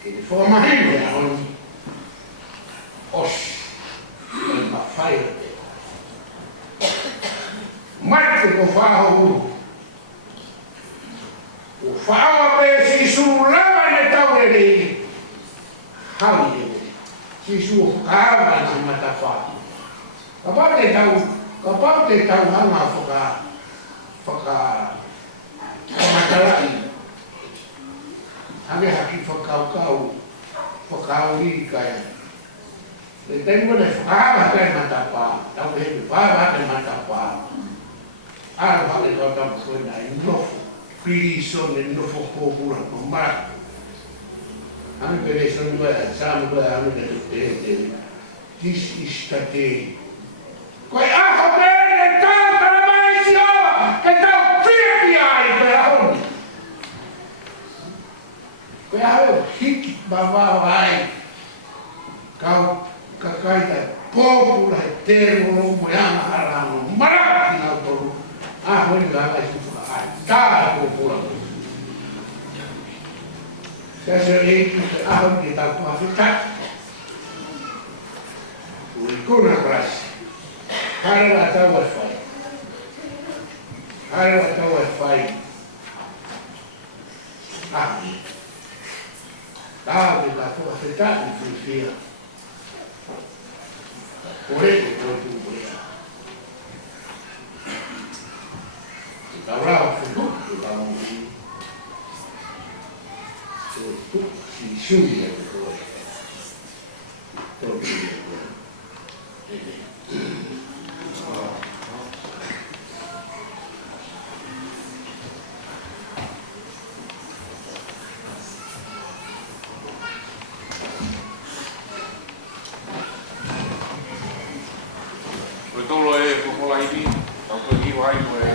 Ele foi uma renda, uma faia. Marte com farro. O farro aparece surrava na tal dele. Hali, se surrava na matafá. Capaz de tal, não focar, matar. Ame haki whakau ri kai. Le tengo de whakawa kai matapa, tau hebi whawa kai matapa. Ara whale kau tau koina i nofo, piri son e nofo kōpura ko mara. Ame pere son wea, sāma wea ame ne te This is the day. Koe aho mene tau taramai si oa, ke tau whiawhi ai pe ahoni. Koe hao hiki mawao ai, kau kakaita pōpura he te romo e ana harano, maraki nau toru, aho i hanga i sufuka ai, tā pōpura. Sasa e ki aho ki tau kuhawhitak, ui kuna krasi, harewa tau e whai, harewa tau e whai, aho. Tāwe ka whakawhetaki whiwhia. Koreko koe tūpea. Ka rao whiwhuku ka mongi. Koe tuku si suri e koe. Tōki e koe. Tolo e kukola ini, tau koe hiu hai koe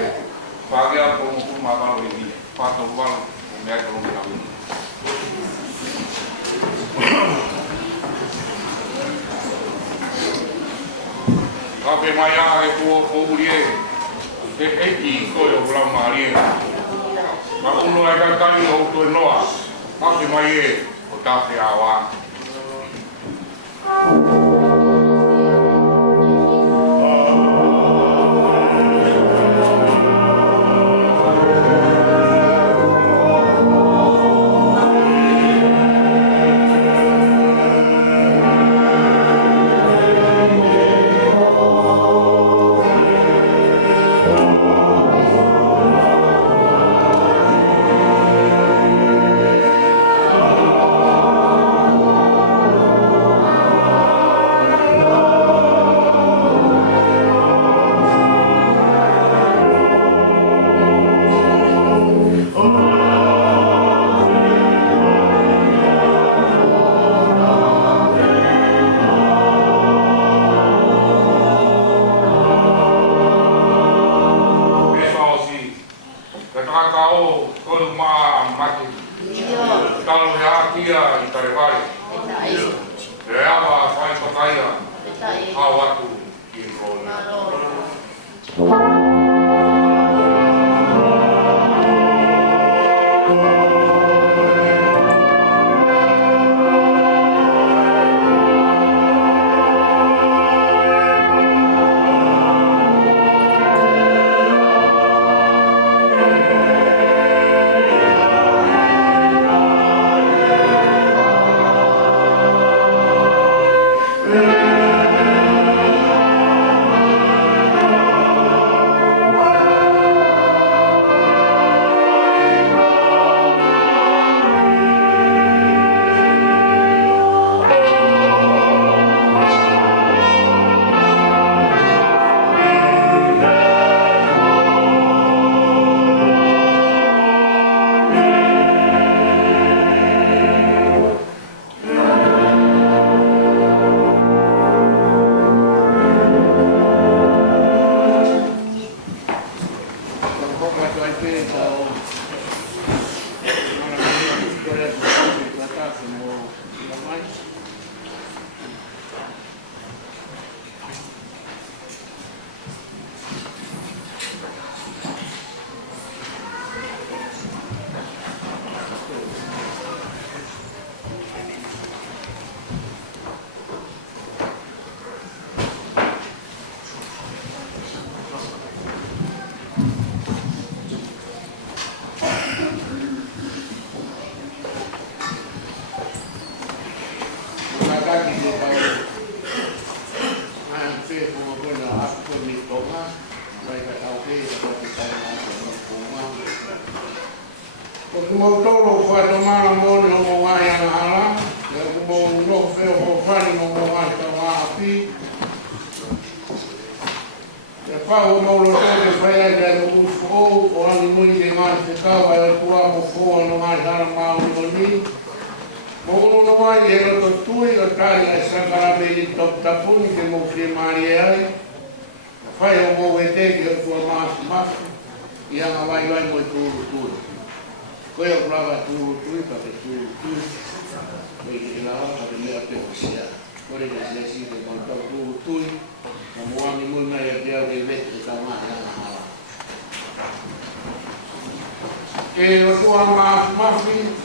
whagea ko mokuru mawalo ini, whātau walo o mea ka rongi nami. Kape mai a e kua kouri e, te eki koe o wlau maari e. Ma uno e kakai o uto e noa, kape mai e o tāwhi awa. Hau atu ki roa. pe ko ko na ako ni tonga mai ka tau pe ka ta na ko ma ko mo tolo ko to ma mo no mo wa ya na hala ko mo no fe ho fa ni mo wa ta wa api e fa o mo lo to fa ya da no fo o ani mo ni ma se ka wa ko mo fo no ma ha ma o ni Mogo no mai e roto tui o tali a sakara meni top tapuni ke mo fie mari ai. Whai o mo e te ki o tua maasu masu. I anga vai vai mo e tūru tui. Koe o prawa tūru tui, pa te tūru tui. Koe ki lawa, pa te mea te kusia. Kore ke sia si te kontau tūru tui. Na moami mui mai a te au e vete te tau mahi anga hala. E o tua maasu mafi.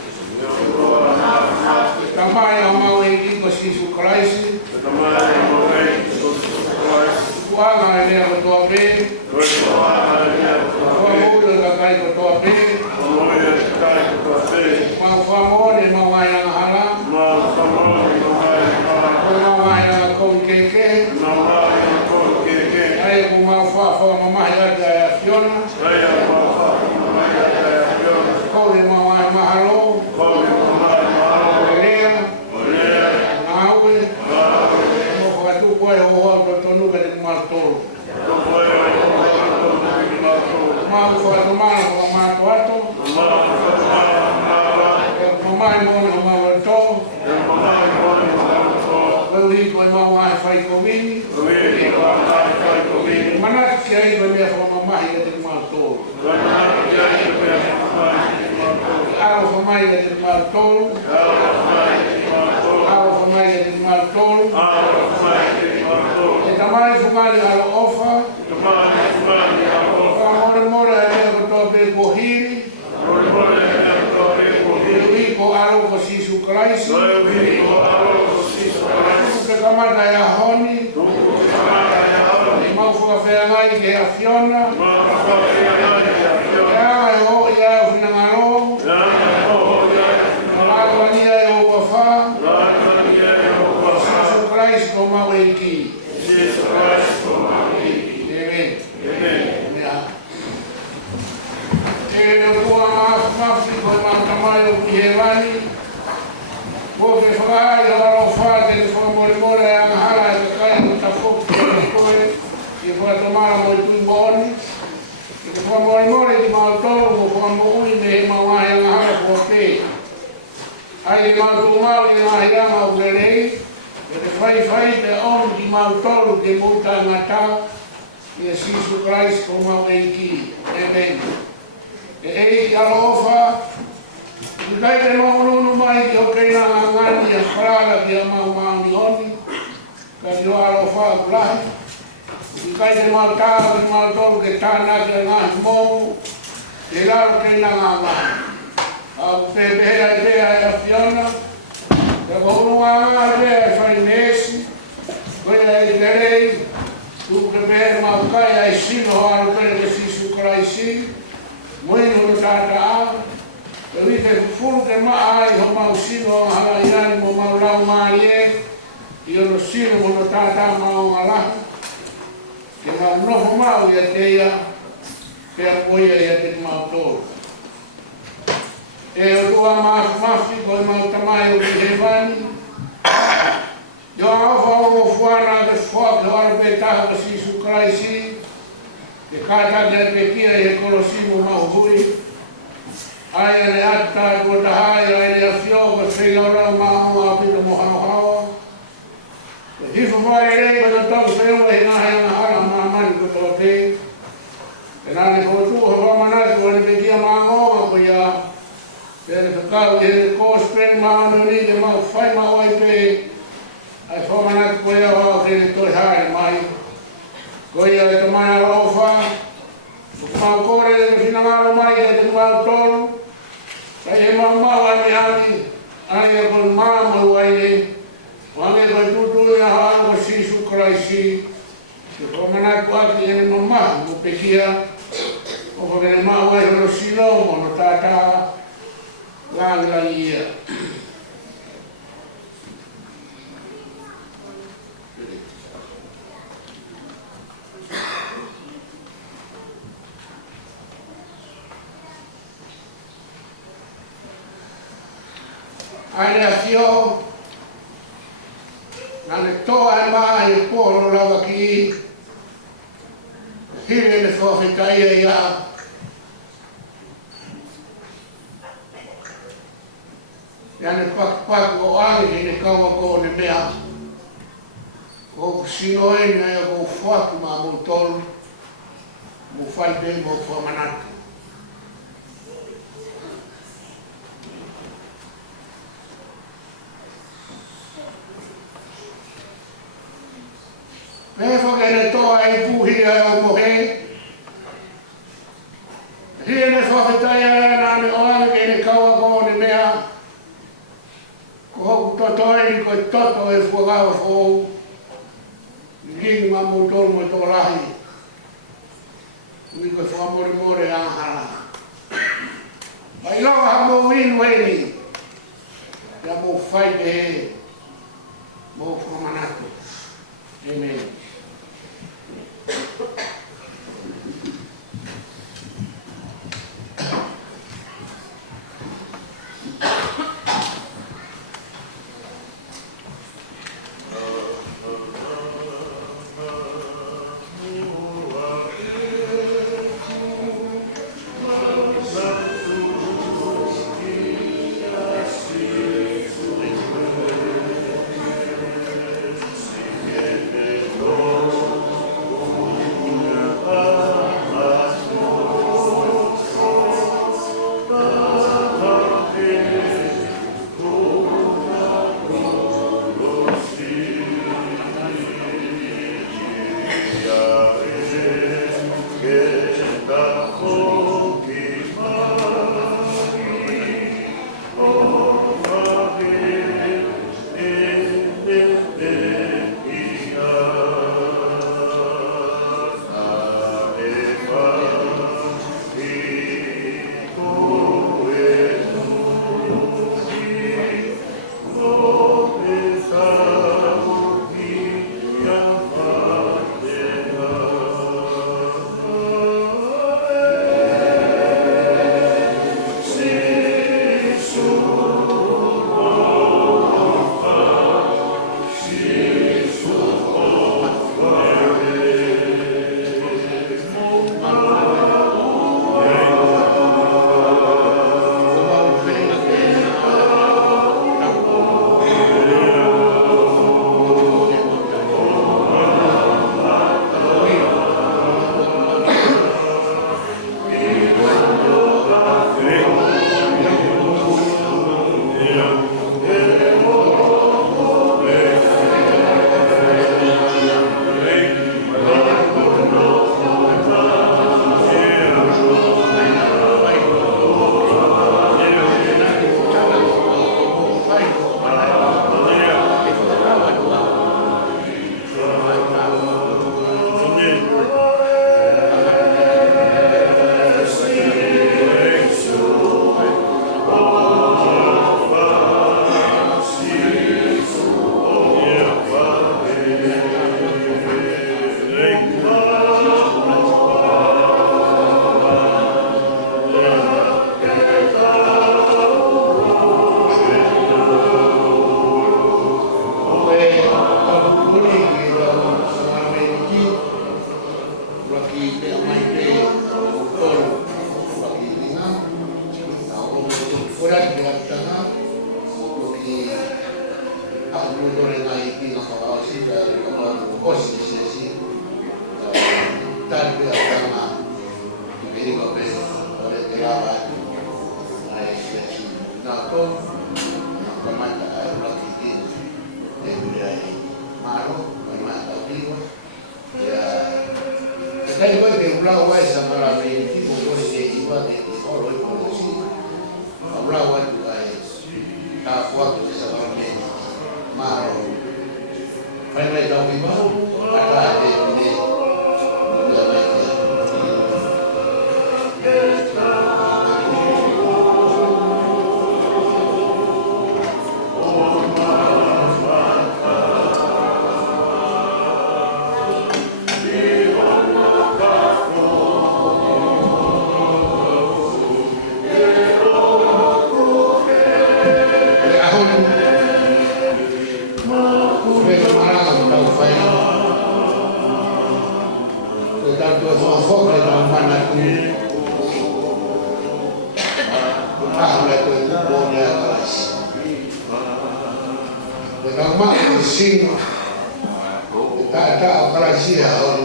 Tamai o mau e kiko Sisu Kraisi. Tamai o mau e kiko Sisu Kraisi. Kuanga e mea kotoa pe. Kuanga e mea kotoa pe. Kua mui o kakai kotoa pe. Kua mui o kakai kotoa pe. Mau whamore mau mai nanga hala. Mau whamore mau mai nanga hala. Kua mau mai nanga kou keke. Mau mai nanga kou keke. Ai ku mau whawha mamahi ata e a Fiona. Ai ku mau whawha mamahi ata e a Fiona. Kou le mau mai mahalo. Kou le mau mai mahalo. Koe o hoa to tonu ka te kumatoro. Mau whakato mana ko mato ato. Mamai mone o mau ato. Weu hiko e mau ai whai komini. Manaki ki ai koe mea whamamahi ka te kumatoro. Aro whamai ka te kumatoro. Aro whamai ka te kumatoro. E tamai fumari alo ofa. Whamore mora e mea kotoa pe kohiri. E hiko aro ko Sisu Kraisi. Tuku kamata e a honi. E mau whakawhea ngai ke a Fiona. E anga e ho i a whingaro. Rākwania e o wawha. Sisu Kraisi ko mau e ki. Amen. E no tua mafi koe mātamai o ki he wani. Mo ke whakai o waro whāte ni whamore more e angahara e kakai o tafoku ki koe. I whatomara mo i tui mōni. I te whamore more ki mautoro mo whamoi me he mawahi angahara kua pē. Ai e mautu mau i mahi ama o gerei. E te whai te on ki mautoro ke mouta ngata. I e Sisu Kraisi ko mau e ki. Amen. E eiki alo ofa. I kai te maununu mai ki o keina ngani a wharaga ki a mauni honi. Ka ni o alo ofa a kulahi. I kai te mautara ki mautoro ke tāna ki a ngahi mōmu. Te raro keina ngani. A te behera e pēa e a Fiona. Te kohunu ngā pēa e whai nesi. Koe e terei. Tuke pēra maukai ai sino aro pēra ke Sisu Kraisi. Moino no tata a. E wite furu ke maa ai ho mau sino o hala iani mo mau lau maari e. I ono sino mo no tata mau ngalahi. Ke mau noho mau ia teia. Pea poia ia te mau tōru. E o tua mafi koe mau tamai o ki he wani. Yo awha o fuana ke whaka aro pe taha ka Sisu Kraisi. Ke kātake a pe kia i he kolosimo mau hui. Ai ane ata kua tahai, ai ane a whio ka whigaura mahu a pita mohanohawa. Ke hifu mai e rei kata tau whenua hi ngahe ngahara mahamani katoa te. Ke nane kua tuha wamanatu ane pe kia maangoga ko ia. Ke ane whakau i he kōspeni mahano ni ke mau whai mau ai pe. Ai whamanatu ko ia wao kene toi haere mai. Ko ia e tamai alo ofa. Mau kore e whinangaro mai e te mau tolu. Kai he mau mau ai me ani. Ani e koi māmaru ai ne. Wange koi tutui a haro ko Sisu Kraisi. Ke whamanatu ati e ne mamahu mo pekia. O whakene mau ai hono sino mo no tata. Langi ia. ai le afio na le toa e mai polo lava ki hile le whawhetaia ia ia ne paku o angi ne kaua ko ne mea ko kusino e na ia ko fuaku ma mo tolu mo falde mo whamanatu me whakere toa e puhi a o mohe. Hia ne whawhetaia e nā me oanga ke ne kaua ko ne mea. Ko hoku toto e ni koe toto e fuagawa whou. Ni kingi ma mo tolu mo tō rahi. Ni koe whakamore more a hara. Mai loa ha mo winu e ni. Ia mo whai te he. Mo whamanatu. Amen. tu fa foca da mana tu. Ahla tu buona classe. Dengan mak sing tak operasi on.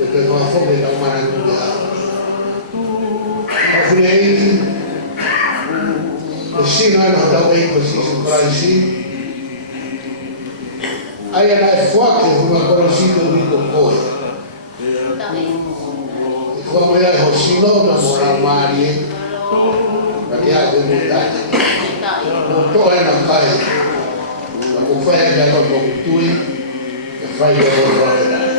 Itu fa foca da mana tu. Afei, sing ana da wei ko si operasi. Aí ela é forte, uma conhecida do Coi. Como ela é Rocino, na moral Maria, na minha comunidade. Montou aí na casa. A confeia já não conclui, e faz a verdade.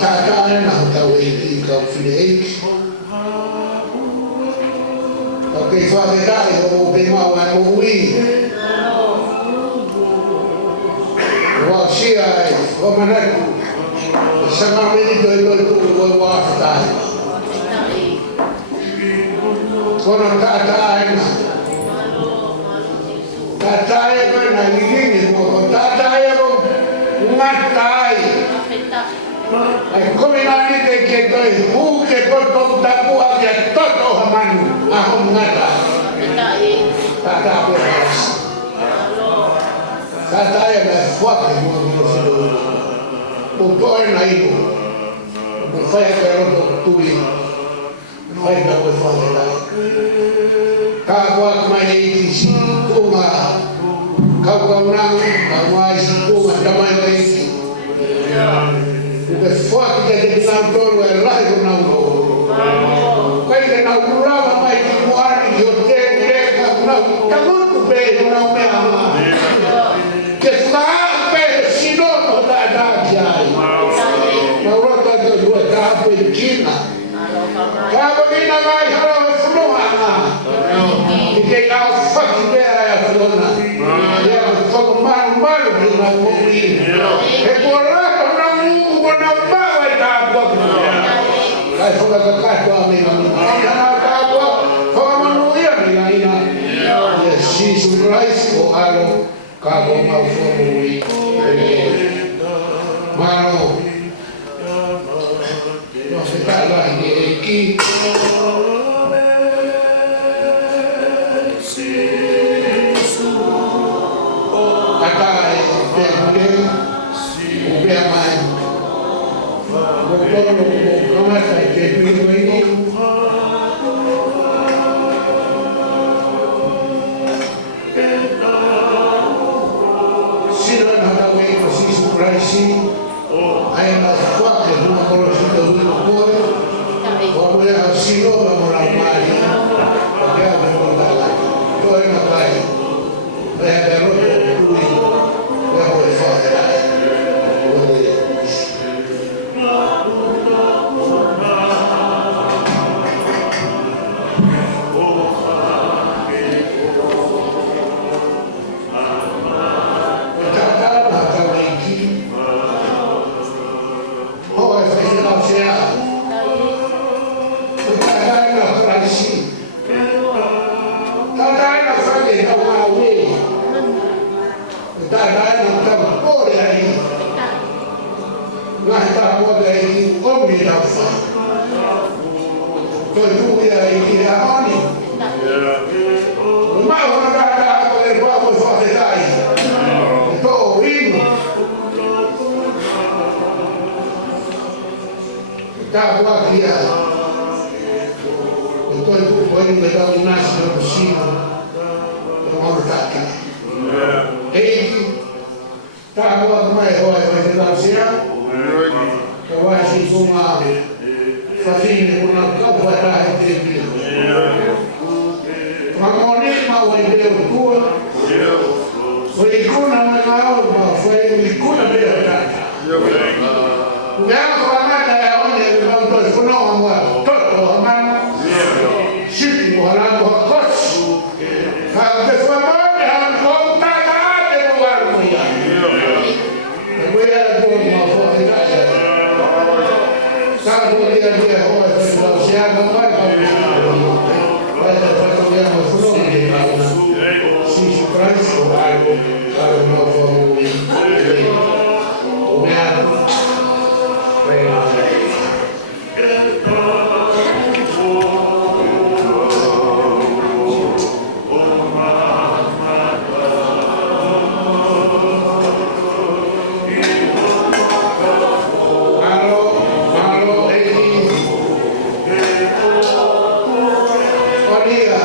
Tata na hutawei ka ufilei. Okay, so dai o bema wa ui. Wa sia o manaku. Sama meni do wa afta. Kono tata na. Tata na ngini mo tata yo ngatai. Ai come la vite che doi che porto da bua che tutto manu a honata. Tata per Tata è forte un po' in aiuto. Non fai per tu fai da quel fare dai. Capo mai si come capo una si come da mai o forte che non loro è là con loro. Quelli non durava mai di guardi di hotel, no, molto bene, non mi ama. Che fa per si non da giai. Ma ora da due capo in Cina. Capo di una mai però fluana. Che la fatti vera flona. Era fatto male di una morire. E borrato non va a tavola. Dai fuga da casa a me non va a tavola. Come non ia mi si su Christ o allo capo ma fuori. Ma no. Non si parla di chi Maria.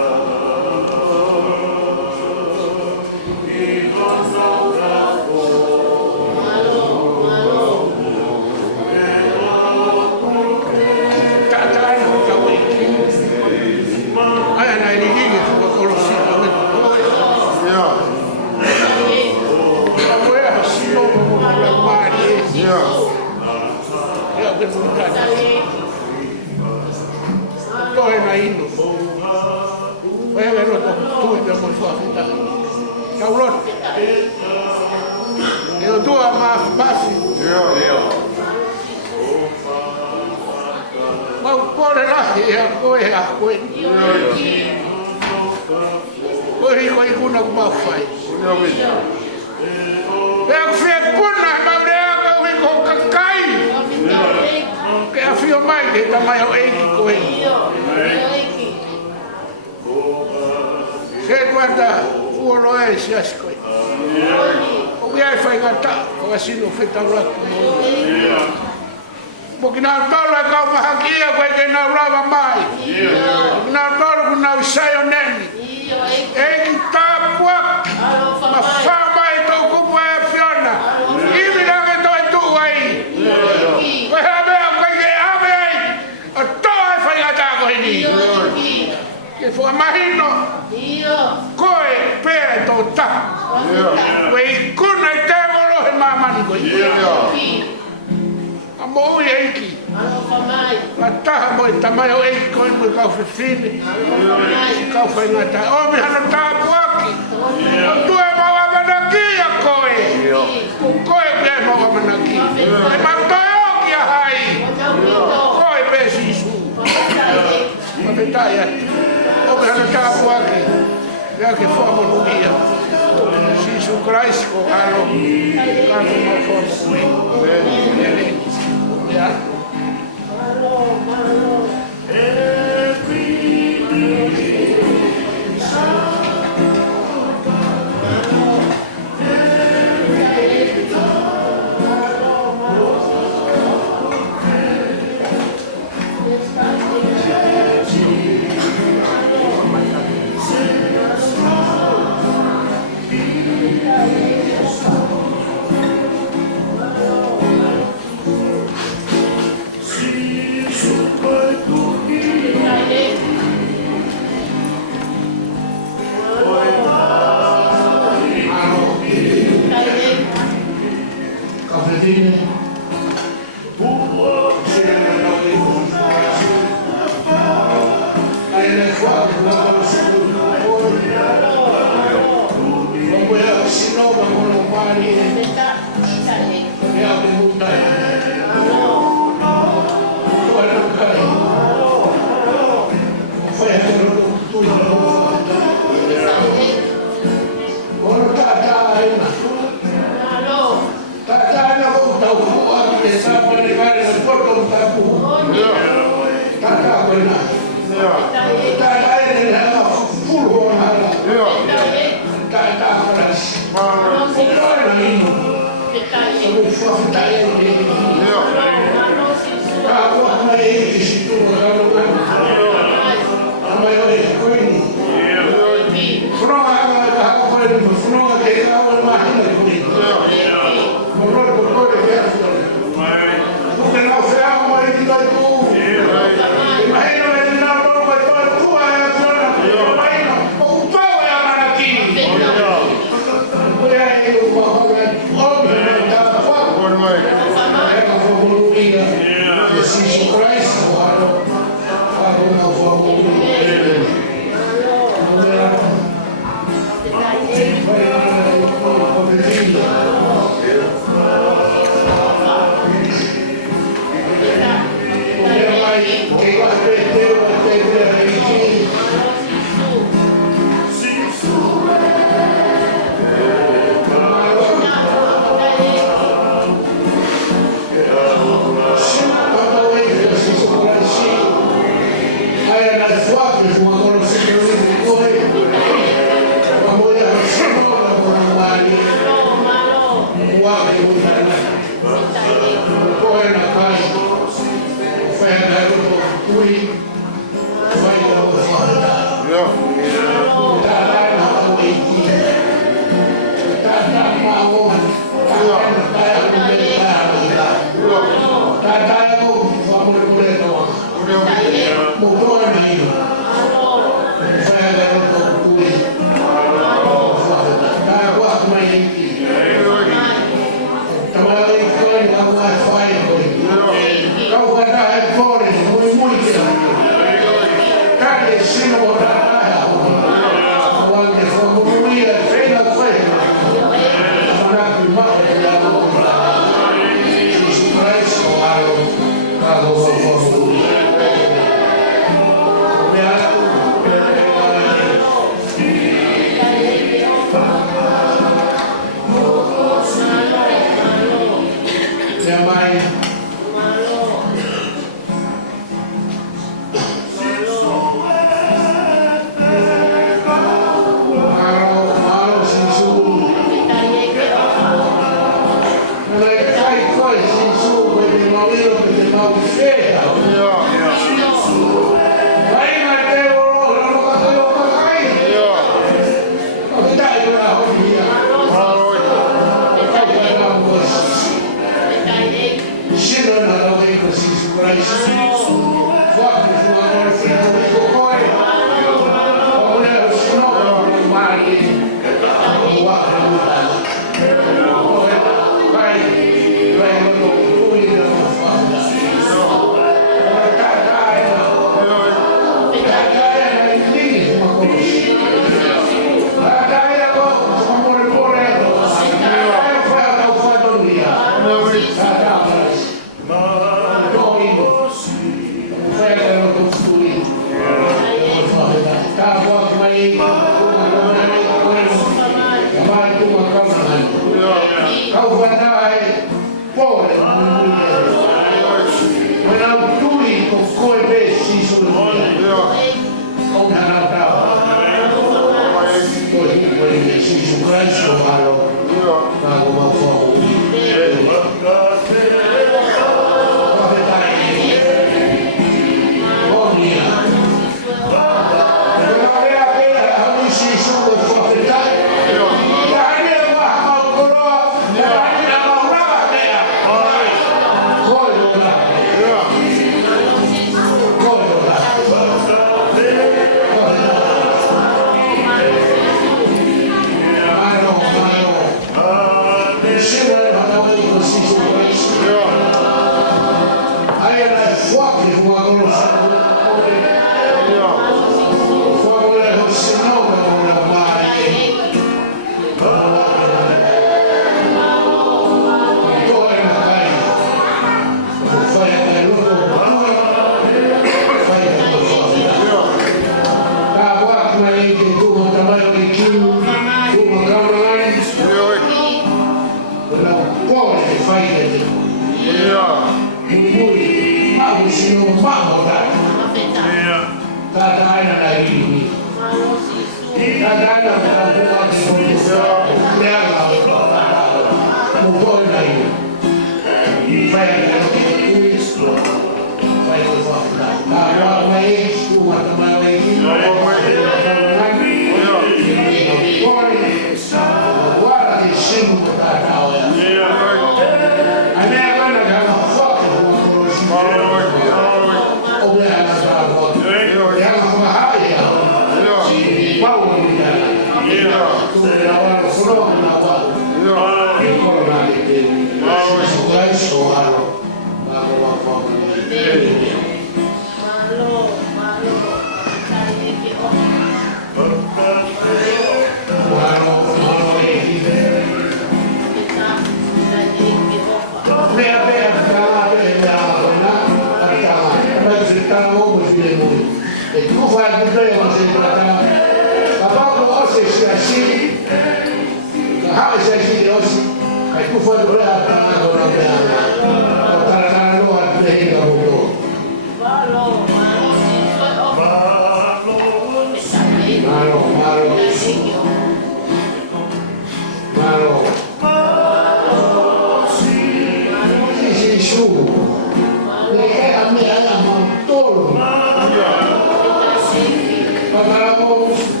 Vamos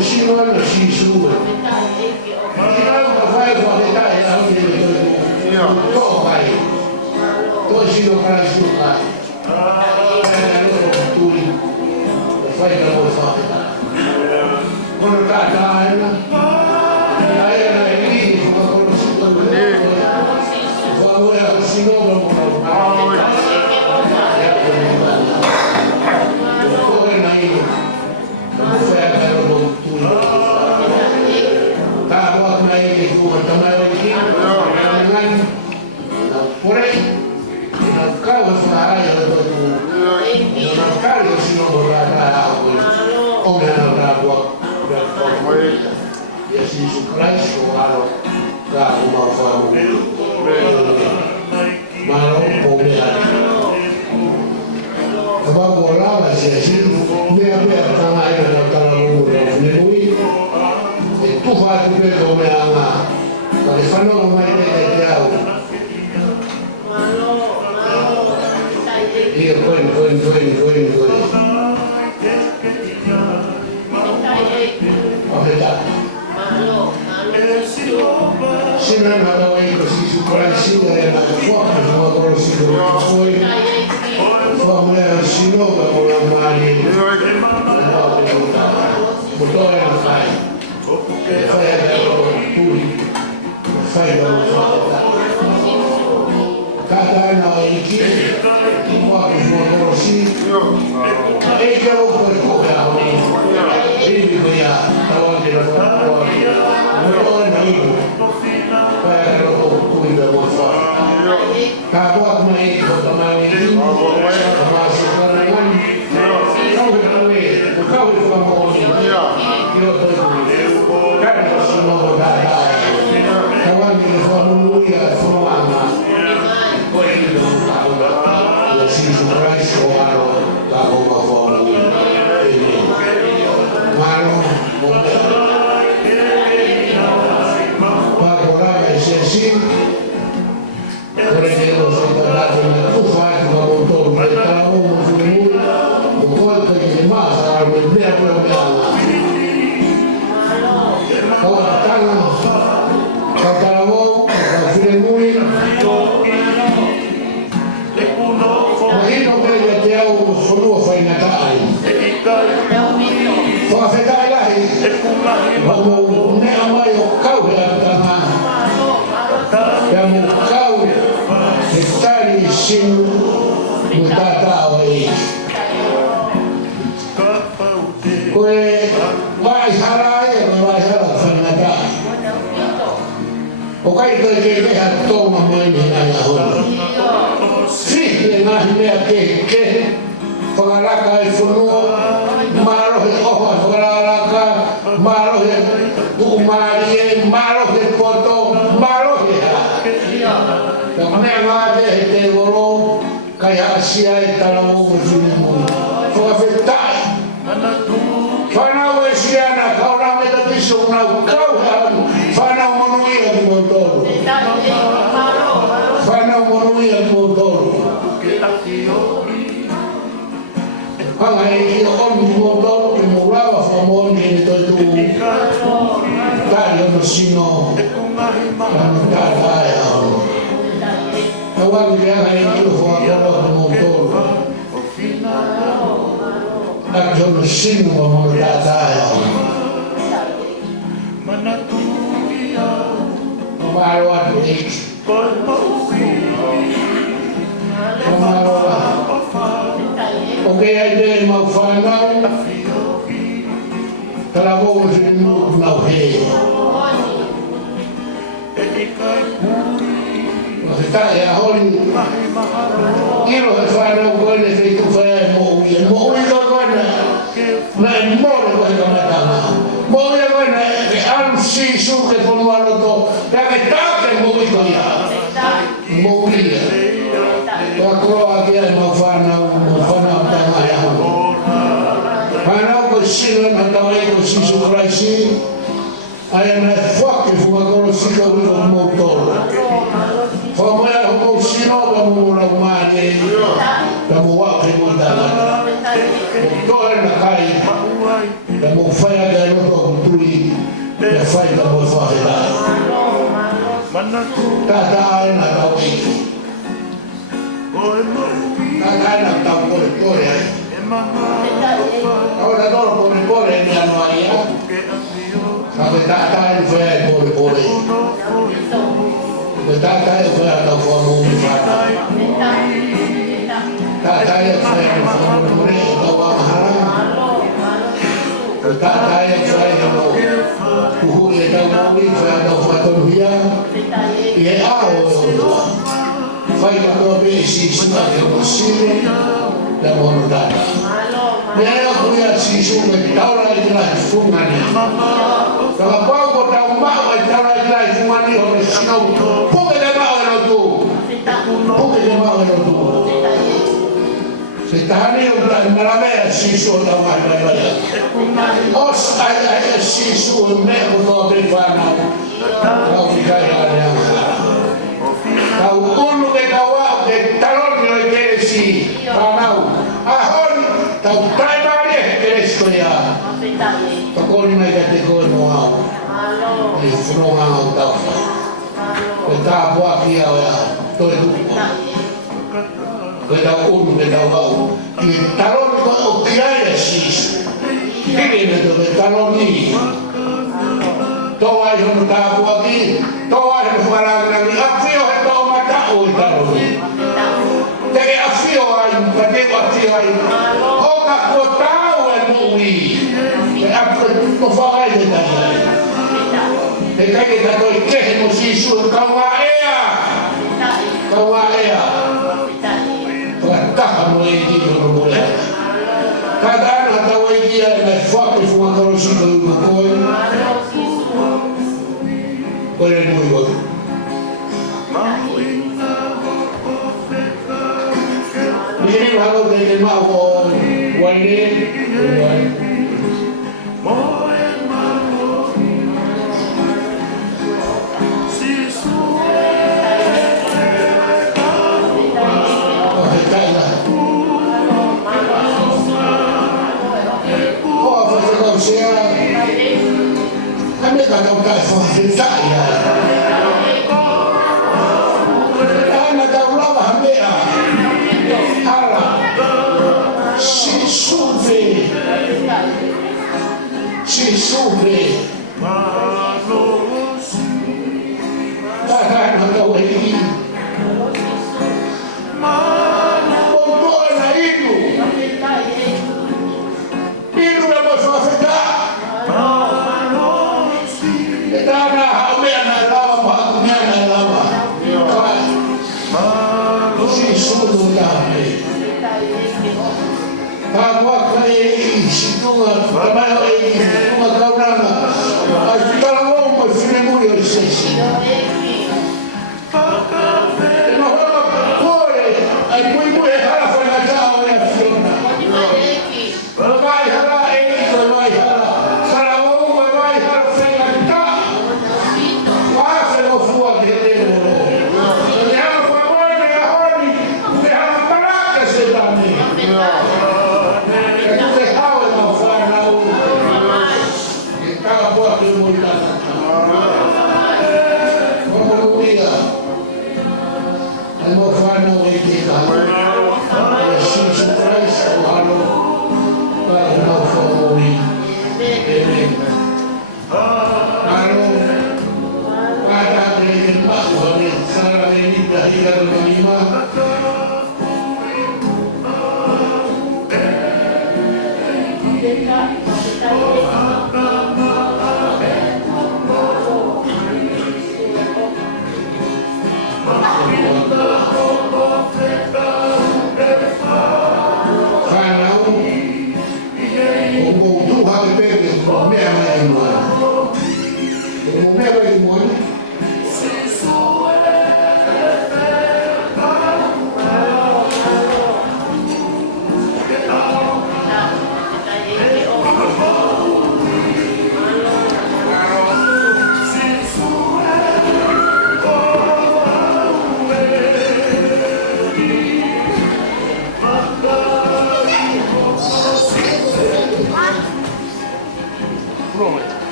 Sino ano si Suwe. Sino ka fai ko ke ta ya o ni to kai. To sino ka sino ka. Tuli. Fai ka mo fa. Kono ta ta na. Ai na ni ko ko sino ni. Fa mo ya sino mo mo. Yesus Kristus kalau kamu mau fahamu, malu pemulihan. Sebab orang masih dia pertama itu kalau mula menemui itu faham betul mereka. Kalau fano mereka jauh. Dia koin. Apa tak? Sinan ada yang kasih sukarasi dari anak kuat, semua kalau situ koi, family sino kalau mari, betul yang saya kalau tuli, saya kalau kata anak ini, semua kalau situ, kalau kau ini dia tahu dia betul yang ini. Kabuat mai kotamani masuk kalangan kau pamoni yo kan semua data kawan di formula ya semua kau ini tahu ya si surprise soal tahu apa ini malu Pagora sesi Prendendo soltanto nel tuffare ma con tutto il tavolo sul muro che gli massa al vedere quella ora Catalavo la fine muri ma io non credo che ha un solo fai Natale fa fedai lei ma non ne ha mai occaso yang kau ditari sing mutata oi koe vai harai fanata o kai ke ha toma mai na ho si na me ke pagaraka e funo maro he oho pagaraka maro he umari maro he poto maro he Kamera de te goro kaya asia italamu berjumpa. Fafetai. Fana wesiana kau ramai tadi semua kau fana monui di motor. Fana monui di motor. Kalau ini orang di motor murah famon ini tu tadi mesinno tak ada. Awal dia hari itu orang motor. Nak jono sini mau datang. Maruat ini. Oke ada mau fanau. Kalau mau sini mau hei. Kita ya holi. Kilo fana ukwenda fitu faya moja. Moja kwenda. Na moja kwenda. Moja kwenda amsi suke pomalo to. Dame take moja ya. Moja. Wakro akia mafana tama ya. Fana ko sino na tawai ko sisu Christ. Ayana fuck if we go see the motor. Famaya ko sino ba mo na umani. Tamo wa ke mo dala. To na kai. Tamo faya ga no tui me whaika mo whawhetai. Tata aina tau iki. Tata aina tau kore kore ai. Ahora no kore kore ni anua ia. Kabe tata aina whea kore kore. Kabe tata aina whea tau whamungi whata. Tata aina whea tau whamungi kore tau wamahara. Tata aina whea tau kuhu e tau maui whea tau whatoruhia. Ie ao e otua. Whai ka toa pe si sunga ke o sire na mono tata. Mea kuia si sunga ki taura i tila i fungani. Kaka pau ko tau mau i taura i tila i fungani o me sinau. Puke te mau e no tu. Puke te mau e no tu. Se tahani o ta maramea si su o tau mai mai mai. Os ai si su o me o toa pe whanau. Kau whikai ane amara. Kau unu ke kau au ke taloni o i keresi whanau. Ahoni, tau taimari e keresi ko ia. Pakoni mai ka te koe no au. E whanonga au tau. Koe tā pua ki au ea. Toi tuko. Koe tau unu ke tau au. Ki taloni koe o kiai e sisu. Kike me to ke taloni. Toa i hono tā pua ki. Toa i hono wharangi. Apio he tau matao i taloni. Teke afio ai, ka teko afio ai. Oka kua tau e mui. Te apio no whakai te tai ai. Te kake tato i kehe mo sisu e kaua ea. Kaua ea. Whakataka mo e tiko no mure. Kata ana tau e kia e mai whake fumakaro siko i ma koe. Koe re mui koe. Ini baru dari mau wani, oh apa kau siapa? Kami tak tahu tak saya. Anak tahu lama hamil. Si sube. Tata na kau hei. Ontoa na inu. Inu na mawhawheta. E tāna haumea na lawa, mahakumea na lawa. Si sube na hame. Waka e situnga, tamayo e situnga kaunanga. Ai tala mo fine muri o sesi. E no hama kore, ai pui mui hala whanga tau e a fiona. Vai hala e ito e vai hala. Sara o e vai hala whenga ta. Wafe o fua ke te moro. E hala whamoe me a honi, me hala paraka se tane.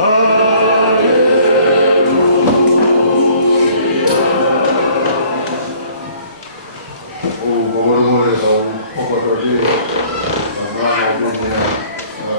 Oh